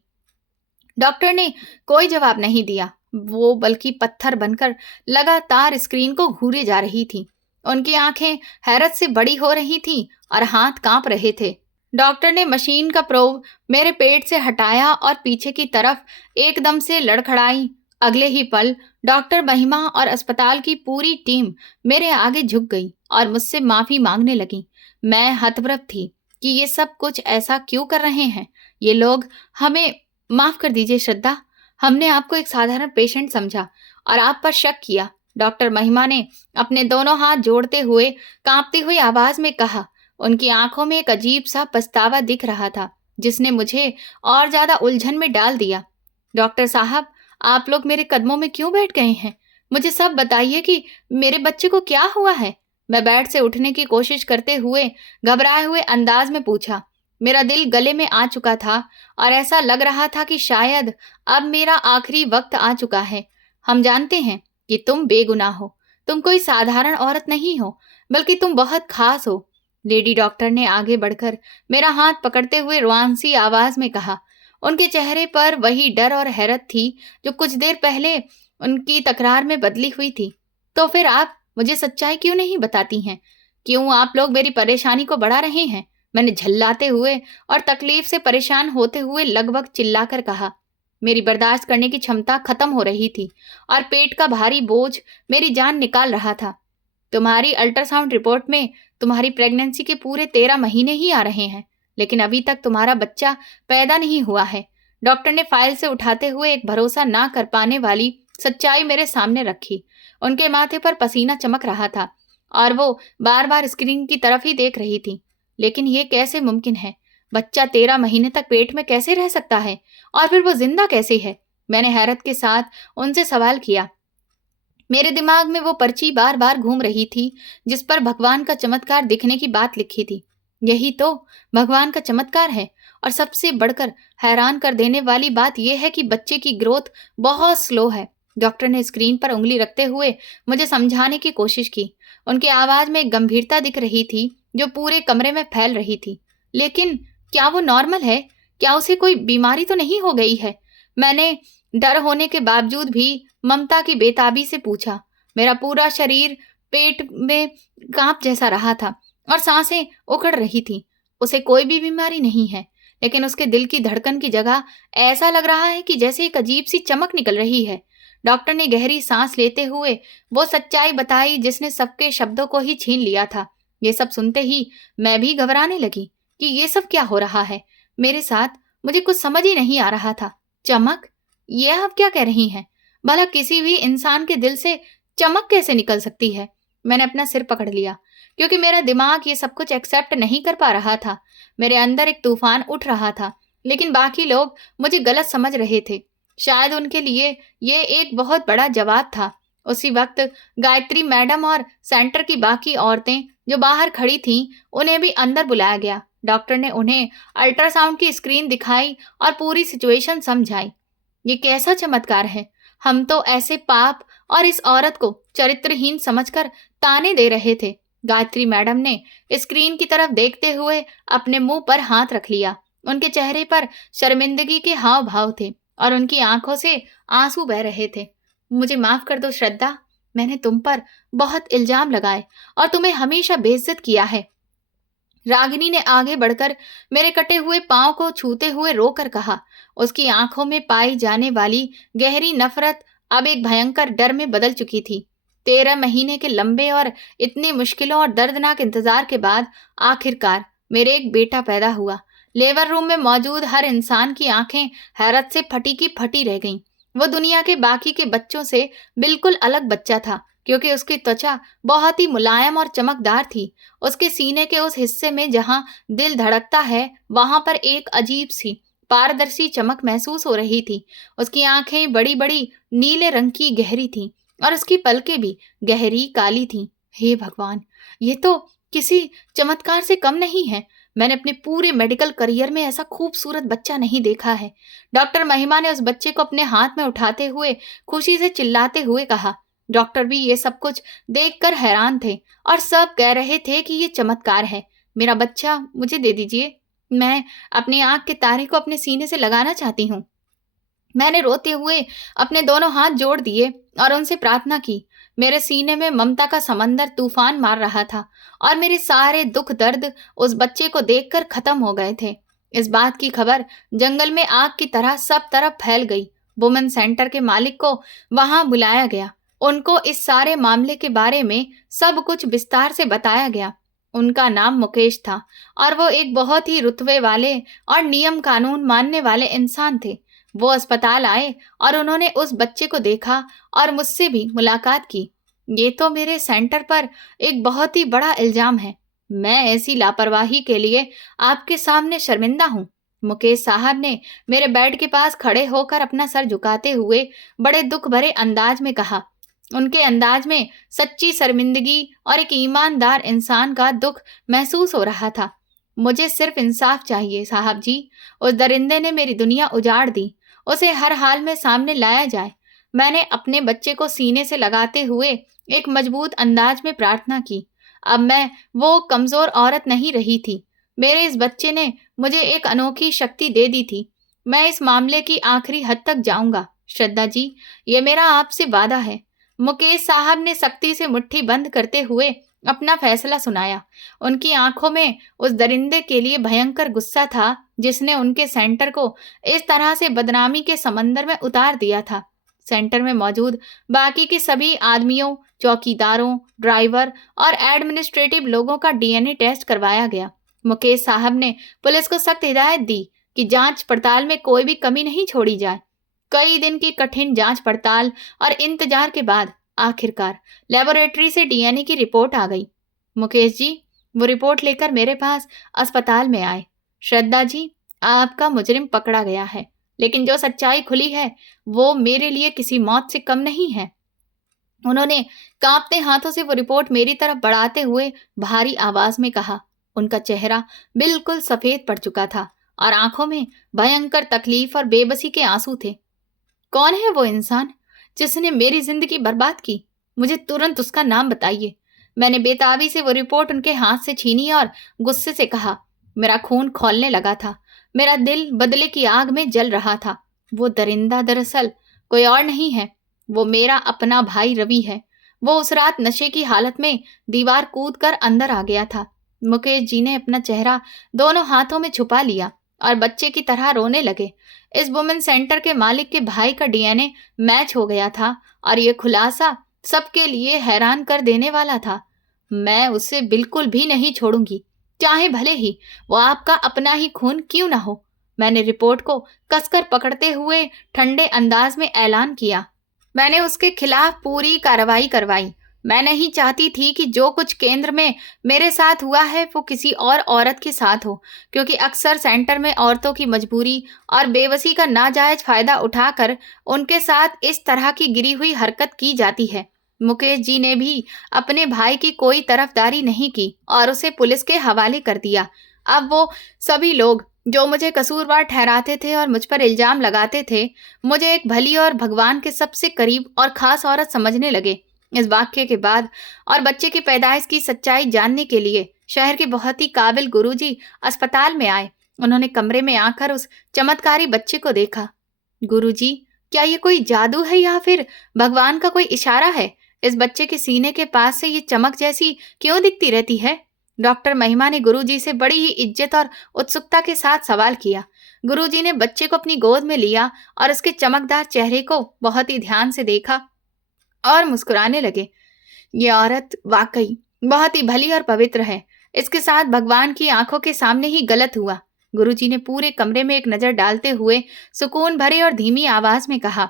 डॉक्टर ने कोई जवाब नहीं दिया। वो बल्कि पत्थर बनकर लगातार स्क्रीन को घूरे जा रही थी। उनकी आंखें हैरत से बड़ी हो रही थीं और हाथ कांप रहे थे। डॉक्टर ने मशीन का प्रोब मेरे पेट से हटाया और पीछे की तरफ एकदम से लड़खड़ाई। अगले ही पल डॉक्टर महिमा और अस्पताल की पूरी टीम मेरे आगे झुक गई और मुझसे माफी मांगने लगी। मैं हतप्रभ थी कि ये सब कुछ ऐसा क्यों कर रहे हैं ये लोग। हमें माफ कर दीजिए श्रद्धा, हमने आपको एक साधारण पेशेंट समझा और आप पर शक किया। डॉक्टर महिमा ने अपने दोनों हाथ जोड़ते हुए कांपती हुई आवाज में कहा। उनकी आंखों में एक अजीब सा पछतावा दिख रहा था, जिसने मुझे और ज्यादा उलझन में डाल दिया। डॉक्टर साहब, आप लोग मेरे कदमों में क्यों बैठ गए हैं? मुझे सब बताइए कि मेरे बच्चे को क्या हुआ है। मैं बेड से उठने की कोशिश करते हुए घबराए हुए अंदाज में पूछा। मेरा दिल गले में आ चुका था और ऐसा लग रहा था कि शायद अब मेरा आखिरी वक्त आ चुका है। हम जानते हैं कि तुम बेगुनाह हो। तुम कोई साधारण औरत नहीं हो, बल्कि तुम बहुत खास हो। लेडी डॉक्टर ने आगे बढ़कर मेरा हाथ पकड़ते हुए रुआंसी आवाज में कहा। उनके चेहरे पर वही डर और हैरत थी जो कुछ देर पहले उनकी तकरार में बदली हुई थी। तो फिर आप मुझे सच्चाई क्यों नहीं बताती हैं? क्यों आप लोग मेरी परेशानी को बढ़ा रहे हैं? मैंने झल्लाते हुए और तकलीफ से परेशान होते हुए लगभग चिल्लाकर कहा। मेरी बर्दाश्त करने की क्षमता खत्म हो रही थी और पेट का भारी बोझ मेरी जान निकाल रहा था। तुम्हारी अल्ट्रासाउंड रिपोर्ट में तुम्हारी प्रेगनेंसी के पूरे 13 महीने ही आ रहे हैं, लेकिन अभी तक तुम्हारा बच्चा पैदा नहीं हुआ है। डॉक्टर ने फाइल से उठाते हुए एक भरोसा ना कर पाने वाली सच्चाई मेरे सामने रखी। उनके माथे पर पसीना चमक रहा था और वो बार बार स्क्रीन की तरफ ही देख रही थी। लेकिन ये कैसे मुमकिन है? बच्चा 13 महीने तक पेट में कैसे रह सकता है और फिर वो जिंदा कैसे है? मैंने हैरत के साथ उनसे सवाल किया। मेरे दिमाग में वो पर्ची बार बार घूम रही थी जिस पर भगवान का चमत्कार दिखने की बात लिखी थी। यही तो भगवान का चमत्कार है। और सबसे बढ़कर हैरान कर देने वाली बात यह है कि बच्चे की ग्रोथ बहुत स्लो है। डॉक्टर ने स्क्रीन पर उंगली रखते हुए मुझे समझाने की कोशिश की। उनकी आवाज में एक गंभीरता दिख रही थी जो पूरे कमरे में फैल रही थी। लेकिन क्या वो नॉर्मल है? क्या उसे कोई बीमारी तो नहीं हो गई है? मैंने डर होने के बावजूद भी ममता की बेताबी से पूछा। मेरा पूरा शरीर पेट में कांप जैसा रहा था और सांसें उखड़ रही थी। उसे कोई भी बीमारी नहीं है, लेकिन उसके दिल की धड़कन की जगह ऐसा लग रहा है कि जैसे एक अजीब सी चमक निकल रही है। डॉक्टर ने गहरी सांस लेते हुए वो सच्चाई बताई जिसने सबके शब्दों को ही छीन लिया था। ये सब सुनते ही मैं भी घबराने लगी कि ये सब क्या हो रहा है मेरे साथ। मुझे कुछ समझ ही नहीं आ रहा था। चमक? ये आप क्या कह रही हैं? भला किसी भी इंसान के दिल से चमक कैसे निकल सकती है? मैंने अपना सिर पकड़ लिया क्योंकि मेरा दिमाग ये सब कुछ एक्सेप्ट नहीं कर पा रहा था। मेरे अंदर एक तूफान उठ रहा था, लेकिन बाकी लोग मुझे गलत समझ रहे थे। शायद उनके लिए ये एक बहुत बड़ा जवाब था। उसी वक्त गायत्री मैडम और सेंटर की बाकी औरतें जो बाहर खड़ी थीं, उन्हें भी अंदर बुलाया गया। डॉक्टर ने उन्हें अल्ट्रासाउंड की स्क्रीन दिखाई और पूरी सिचुएशन समझाई। ये कैसा चमत्कार है? हम तो ऐसे पाप और इस औरत को चरित्रहीन समझकर ताने दे रहे थे। गायत्री मैडम ने स्क्रीन की तरफ देखते हुए अपने मुंह पर हाथ रख लिया। उनके चेहरे पर शर्मिंदगी के हाव भाव थे और उनकी आंखों से आंसू बह रहे थे। मुझे माफ कर दो श्रद्धा, मैंने तुम पर बहुत इल्जाम लगाए और तुम्हें हमेशा बेइज्जत किया है। रागिनी ने आगे बढ़कर मेरे कटे हुए पांव को छूते हुए रोकर कहा। उसकी आंखों में पाई जाने वाली गहरी नफरत अब एक भयंकर डर में बदल चुकी थी। 13 महीने के लंबे और इतनी मुश्किलों और दर्दनाक इंतजार के बाद आखिरकार मेरे एक बेटा पैदा हुआ। लेबर रूम में मौजूद हर इंसान की आंखें हैरत से फटी की फटी रह गईं। वो दुनिया के बाकी के बच्चों से बिल्कुल अलग बच्चा था, क्योंकि उसकी त्वचा बहुत ही मुलायम और चमकदार थी। उसके सीने के उस हिस्से में जहां दिल धड़कता है, वहां पर एक अजीब सी पारदर्शी चमक महसूस हो रही थी। उसकी आंखें बड़ी बड़ी नीले रंग की गहरी थीं और उसकी पलकें भी गहरी काली थीं। हे भगवान, ये तो किसी चमत्कार से कम नहीं है। मैंने अपने पूरे मेडिकल करियर में ऐसा खूबसूरत बच्चा नहीं देखा है। डॉक्टर महिमा ने उस बच्चे को अपने हाथ में उठाते हुए खुशी से चिल्लाते हुए कहा। डॉक्टर भी ये सब कुछ देखकर हैरान थे और सब कह रहे थे कि ये चमत्कार है। मेरा बच्चा मुझे दे दीजिए, मैं अपनी आंख के तारे को अपने सीने से लगाना चाहती हूँ। मैंने रोते हुए अपने दोनों हाथ जोड़ दिए और उनसे प्रार्थना की। मेरे सीने में ममता का समंदर तूफान मार रहा था और मेरे सारे दुख दर्द उस बच्चे को देखकर खत्म हो गए थे। इस बात की खबर जंगल में आग की तरह सब तरफ फैल गई। वुमेन सेंटर के मालिक को वहां बुलाया गया। उनको इस सारे मामले के बारे में सब कुछ विस्तार से बताया गया। उनका नाम मुकेश था और वो एक बहुत ही रुतबे वाले और नियम कानून मानने वाले इंसान थे। वो अस्पताल आए और उन्होंने उस बच्चे को देखा और मुझसे भी मुलाकात की। ये तो मेरे सेंटर पर एक बहुत ही बड़ा इल्जाम है। मैं ऐसी लापरवाही के लिए आपके सामने शर्मिंदा हूँ। मुकेश साहब ने मेरे बेड के पास खड़े होकर अपना सर झुकाते हुए बड़े दुख भरे अंदाज में कहा। उनके अंदाज में सच्ची शर्मिंदगी और एक ईमानदार इंसान का दुख महसूस हो रहा था। मुझे सिर्फ इंसाफ चाहिए साहब जी। उस दरिंदे ने मेरी दुनिया उजाड़ दी। उसे हर हाल में सामने लाया जाए। मैंने अपने बच्चे को सीने से लगाते हुए एक मजबूत अंदाज में प्रार्थना की। अब मैं वो कमजोर औरत नहीं रही थी। मेरे इस बच्चे ने मुझे एक अनोखी शक्ति दे दी थी। मैं इस मामले की आखिरी हद तक जाऊंगा श्रद्धा जी, ये मेरा आपसे वादा है। मुकेश साहब ने सख्ती से मुट्ठी बंद करते हुए अपना फैसला सुनाया। उनकी आंखों में उस दरिंदे के लिए भयंकर गुस्सा था जिसने उनके सेंटर को इस तरह से बदनामी के समंदर में उतार दिया था। सेंटर में मौजूद बाकी के सभी आदमियों, चौकीदारों, ड्राइवर और एडमिनिस्ट्रेटिव लोगों का डीएनए टेस्ट करवाया गया। मुकेश साहब ने पुलिस को सख्त हिदायत दी कि जांच पड़ताल में कोई भी कमी नहीं छोड़ी जाए। कई दिन की कठिन जांच पड़ताल और इंतजार के बाद आखिरकार लेबोरेटरी से डीएनए की रिपोर्ट आ गई। मुकेश जी वो रिपोर्ट लेकर मेरे पास अस्पताल में आए। श्रद्धा जी, आपका मुजरिम पकड़ा गया है, लेकिन जो सच्चाई खुली है वो मेरे लिए किसी मौत से कम नहीं है। उन्होंने कांपते हाथों से वो रिपोर्ट मेरी तरफ बढ़ाते हुए भारी आवाज में कहा। उनका चेहरा बिल्कुल सफेद पड़ चुका था और आंखों में भयंकर तकलीफ और बेबसी के आंसू थे। कौन है वो इंसान जिसने मेरी जिंदगी बर्बाद की? मुझे तुरंत उसका नाम बताइए। मैंने बेताबी से वो रिपोर्ट उनके हाथ से छीनी और गुस्से से कहा। मेरा खून खौलने लगा था। मेरा दिल बदले की आग में जल रहा था। वो दरिंदा दरअसल कोई और नहीं है, वो मेरा अपना भाई रवि है। वो उस रात नशे की हालत में दीवार कूद कर अंदर आ गया था। मुकेश जी ने अपना चेहरा दोनों हाथों में छुपा लिया और बच्चे की तरह रोने लगे। इस वुमेन सेंटर के मालिक के भाई का डीएनए मैच हो गया था और ये खुलासा सबके लिए हैरान कर देने वाला था। मैं उसे बिल्कुल भी नहीं छोड़ूंगी, चाहे भले ही वो आपका अपना ही खून क्यों ना हो। मैंने रिपोर्ट को कसकर पकड़ते हुए ठंडे अंदाज में ऐलान किया। मैंने उसके खिलाफ पूरी कार्रवाई करवाई। मैं नहीं चाहती थी कि जो कुछ केंद्र में मेरे साथ हुआ है वो किसी और औरत के साथ हो, क्योंकि अक्सर सेंटर में औरतों की मजबूरी और बेबसी का नाजायज फायदा उठाकर उनके साथ इस तरह की गिरी हुई हरकत की जाती है। मुकेश जी ने भी अपने भाई की कोई तरफदारी नहीं की और उसे पुलिस के हवाले कर दिया। अब वो सभी लोग जो मुझे कसूरवार ठहराते थे और मुझ पर इल्जाम लगाते थे, मुझे एक भली और भगवान के सबसे करीब और खास औरत समझने लगे। इस वाक्य के बाद और बच्चे की पैदाइश की सच्चाई जानने के लिए शहर के बहुत ही काबिल गुरुजी अस्पताल में आए। उन्होंने कमरे में आकर उस चमत्कारी बच्चे को देखा। गुरुजी, क्या ये कोई जादू है या फिर भगवान का कोई इशारा है? इस बच्चे के सीने के पास से ये चमक जैसी क्यों दिखती रहती है? डॉक्टर महिमा ने गुरुजी से बड़ी ही इज्जत और उत्सुकता के साथ सवाल किया। गुरुजी ने बच्चे को अपनी गोद में लिया और उसके चमकदार चेहरे को बहुत ही ध्यान से देखा और मुस्कुराने लगे। ये औरत वाकई बहुत ही भली और पवित्र है। इसके साथ भगवान की आंखों के सामने ही गलत हुआ। गुरुजी ने पूरे कमरे में एक नजर डालते हुए सुकून भरे और धीमी आवाज में कहा।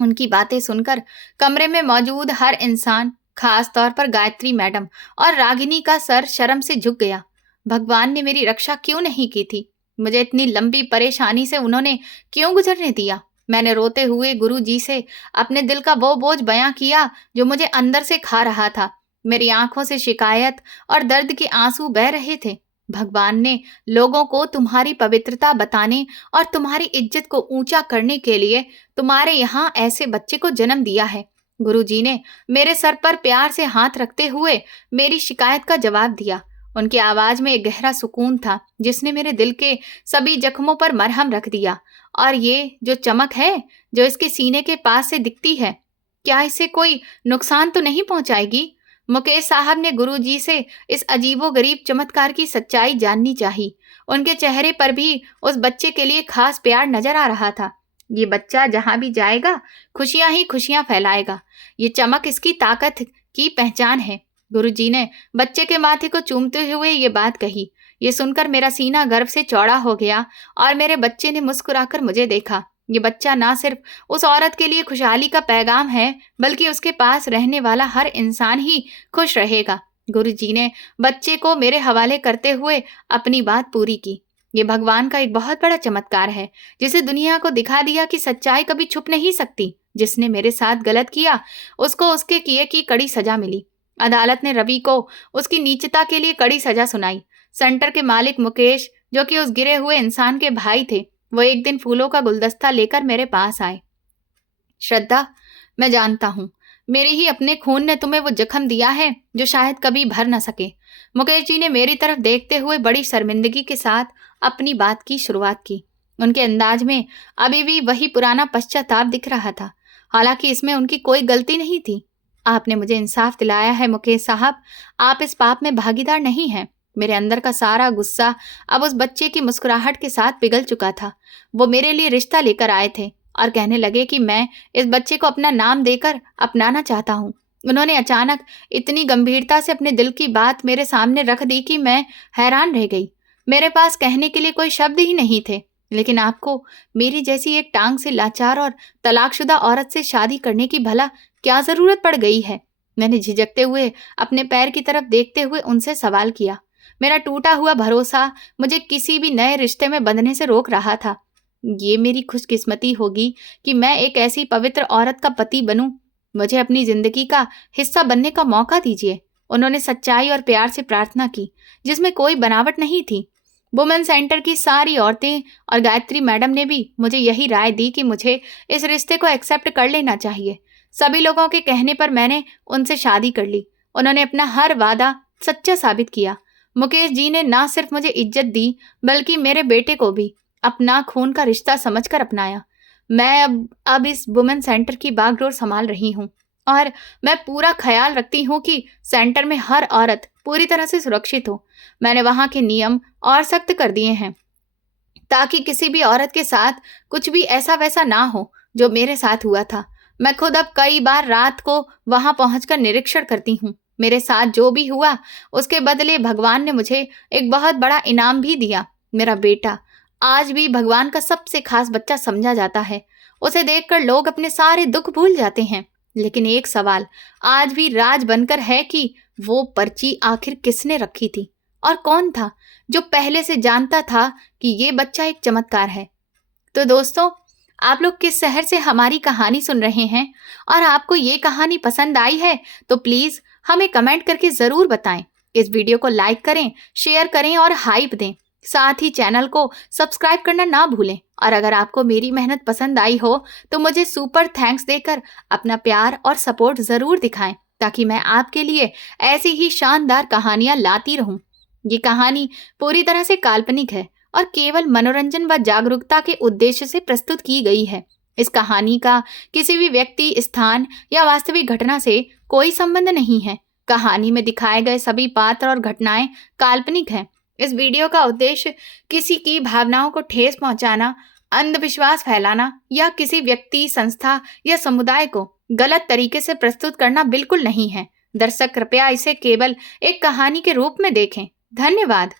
उनकी बातें सुनकर कमरे में मौजूद हर इंसान, खास तौर पर गायत्री मैडम और रागिनी का सर शर्म से झुक गया। भगवान ने मेरी रक्षा क्यों नहीं की थी? मुझे इतनी लंबी परेशानी से उन्होंने क्यों गुजरने दिया? मैंने रोते हुए गुरुजी से अपने दिल का वो बोझ बयां किया जो मुझे अंदर से खा रहा था। मेरी आंखों से शिकायत और दर्द के आंसू बह रहे थे। भगवान ने लोगों को तुम्हारी पवित्रता बताने और तुम्हारी इज्जत को ऊंचा करने के लिए तुम्हारे यहाँ ऐसे बच्चे को जन्म दिया है। गुरुजी ने मेरे सर पर प्यार से हाथ रखते हुए मेरी शिकायत का जवाब दिया। उनकी आवाज में एक गहरा सुकून था जिसने मेरे दिल के सभी जख्मों पर मरहम रख दिया। और ये जो चमक है जो इसके सीने के पास से दिखती है, क्या इसे कोई नुकसान तो नहीं पहुंचाएगी? मुकेश साहब ने गुरुजी से इस अजीबोगरीब चमत्कार की सच्चाई जाननी चाहिए। उनके चेहरे पर भी उस बच्चे के लिए खास प्यार नजर आ रहा था। ये बच्चा जहां भी जाएगा खुशियां ही खुशियां फैलाएगा। ये चमक इसकी ताकत की पहचान है। गुरुजी ने बच्चे के माथे को चूमते हुए ये बात कही। ये सुनकर मेरा सीना गर्व से चौड़ा हो गया और मेरे बच्चे ने मुस्कुराकर मुझे देखा। ये बच्चा ना सिर्फ उस औरत के लिए खुशहाली का पैगाम है, बल्कि उसके पास रहने वाला हर इंसान ही खुश रहेगा। गुरुजी ने बच्चे को मेरे हवाले करते हुए अपनी बात पूरी की। ये भगवान का एक बहुत बड़ा चमत्कार है जिसे दुनिया को दिखा दिया कि सच्चाई कभी छुप नहीं सकती। जिसने मेरे साथ गलत किया उसको उसके किए की कड़ी सजा मिली। अदालत ने रवि को उसकी नीचता के लिए कड़ी सजा सुनाई। सेंटर के मालिक मुकेश, जो कि उस गिरे हुए इंसान के भाई थे, वो एक दिन फूलों का गुलदस्ता लेकर मेरे पास आए। श्रद्धा, मैं जानता हूँ मेरे ही अपने खून ने तुम्हें वो जख्म दिया है जो शायद कभी भर न सके। मुकेश जी ने मेरी तरफ देखते हुए बड़ी शर्मिंदगी के साथ अपनी बात की शुरुआत की। उनके अंदाज में अभी भी वही पुराना पश्चाताप दिख रहा था, हालांकि इसमें उनकी कोई गलती नहीं थी। आपने मुझे इंसाफ दिलाया है मुकेश साहब, आप इस पाप में भागीदार नहीं हैं। मेरे अंदर का सारा गुस्सा अब उस बच्चे की मुस्कुराहट के साथ पिघल चुका था। वो मेरे लिए रिश्ता लेकर आए थे और कहने लगे कि मैं इस बच्चे को अपना नाम देकर अपनाना चाहता हूँ। उन्होंने अचानक इतनी गंभीरता से अपने दिल की बात मेरे सामने रख दी कि मैं हैरान रह गई। मेरे पास कहने के लिए कोई शब्द ही नहीं थे। लेकिन आपको मेरी जैसी एक टांग से लाचार और तलाकशुदा औरत से शादी करने की भला क्या जरूरत पड़ गई है? मैंने झिझकते हुए अपने पैर की तरफ देखते हुए उनसे सवाल किया। मेरा टूटा हुआ भरोसा मुझे किसी भी नए रिश्ते में बंधने से रोक रहा था। ये मेरी खुशकिस्मती होगी कि मैं एक ऐसी पवित्र औरत का पति बनूं। मुझे अपनी जिंदगी का हिस्सा बनने का मौका दीजिए। उन्होंने सच्चाई और प्यार से प्रार्थना की, जिसमें कोई बनावट नहीं थी। वुमेन सेंटर की सारी औरतें और गायत्री मैडम ने भी मुझे यही राय दी कि मुझे इस रिश्ते को एक्सेप्ट कर लेना चाहिए। सभी लोगों के कहने पर मैंने उनसे शादी कर ली। उन्होंने अपना हर वादा सच्चा साबित किया। मुकेश जी ने ना सिर्फ मुझे इज्जत दी, बल्कि मेरे बेटे को भी अपना खून का रिश्ता समझकर अपनाया। मैं अब इस वुमेन सेंटर की बागडोर संभाल रही हूँ और मैं पूरा ख्याल रखती हूँ कि सेंटर में हर औरत पूरी तरह से सुरक्षित हो। मैंने वहाँ के नियम और सख्त कर दिए हैं ताकि किसी भी औरत के साथ कुछ भी ऐसा वैसा ना हो जो मेरे साथ हुआ था। मैं खुद अब कई बार रात को वहां पहुंचकर निरीक्षण करती हूँ। मेरे साथ जो भी हुआ उसके बदले भगवान ने मुझे एक बहुत बड़ा इनाम भी दिया। मेरा बेटा आज भी भगवान का सबसे खास बच्चा समझा जाता है। उसे देखकर लोग अपने सारे दुख भूल जाते हैं। लेकिन एक सवाल आज भी राज बनकर है कि वो पर्ची आखिर किसने रखी थी और कौन था जो पहले से जानता था कि ये बच्चा एक चमत्कार है। तो दोस्तों, आप लोग किस शहर से हमारी कहानी सुन रहे हैं और आपको ये कहानी पसंद आई है तो प्लीज हमें कमेंट करके जरूर बताएं। इस वीडियो को लाइक करें, शेयर करें और हाइप दें। साथ ही चैनल को सब्सक्राइब करना ना भूलें। और अगर आपको मेरी मेहनत पसंद आई हो तो मुझे सुपर थैंक्स देकर अपना प्यार और सपोर्ट जरूर दिखाएं, ताकि मैं आपके लिए ऐसी ही शानदार कहानियां लाती रहूं। ये कहानी पूरी तरह से काल्पनिक है और केवल मनोरंजन व जागरूकता के उद्देश्य से प्रस्तुत की गई है। इस कहानी का किसी भी व्यक्ति, स्थान या वास्तविक घटना से कोई संबंध नहीं है। कहानी में दिखाए गए सभी पात्र और घटनाएं काल्पनिक हैं। इस वीडियो का उद्देश्य किसी की भावनाओं को ठेस पहुंचाना, अंधविश्वास फैलाना या किसी व्यक्ति, संस्था या समुदाय को गलत तरीके से प्रस्तुत करना बिल्कुल नहीं है। दर्शक कृपया इसे केवल एक कहानी के रूप में देखें। धन्यवाद।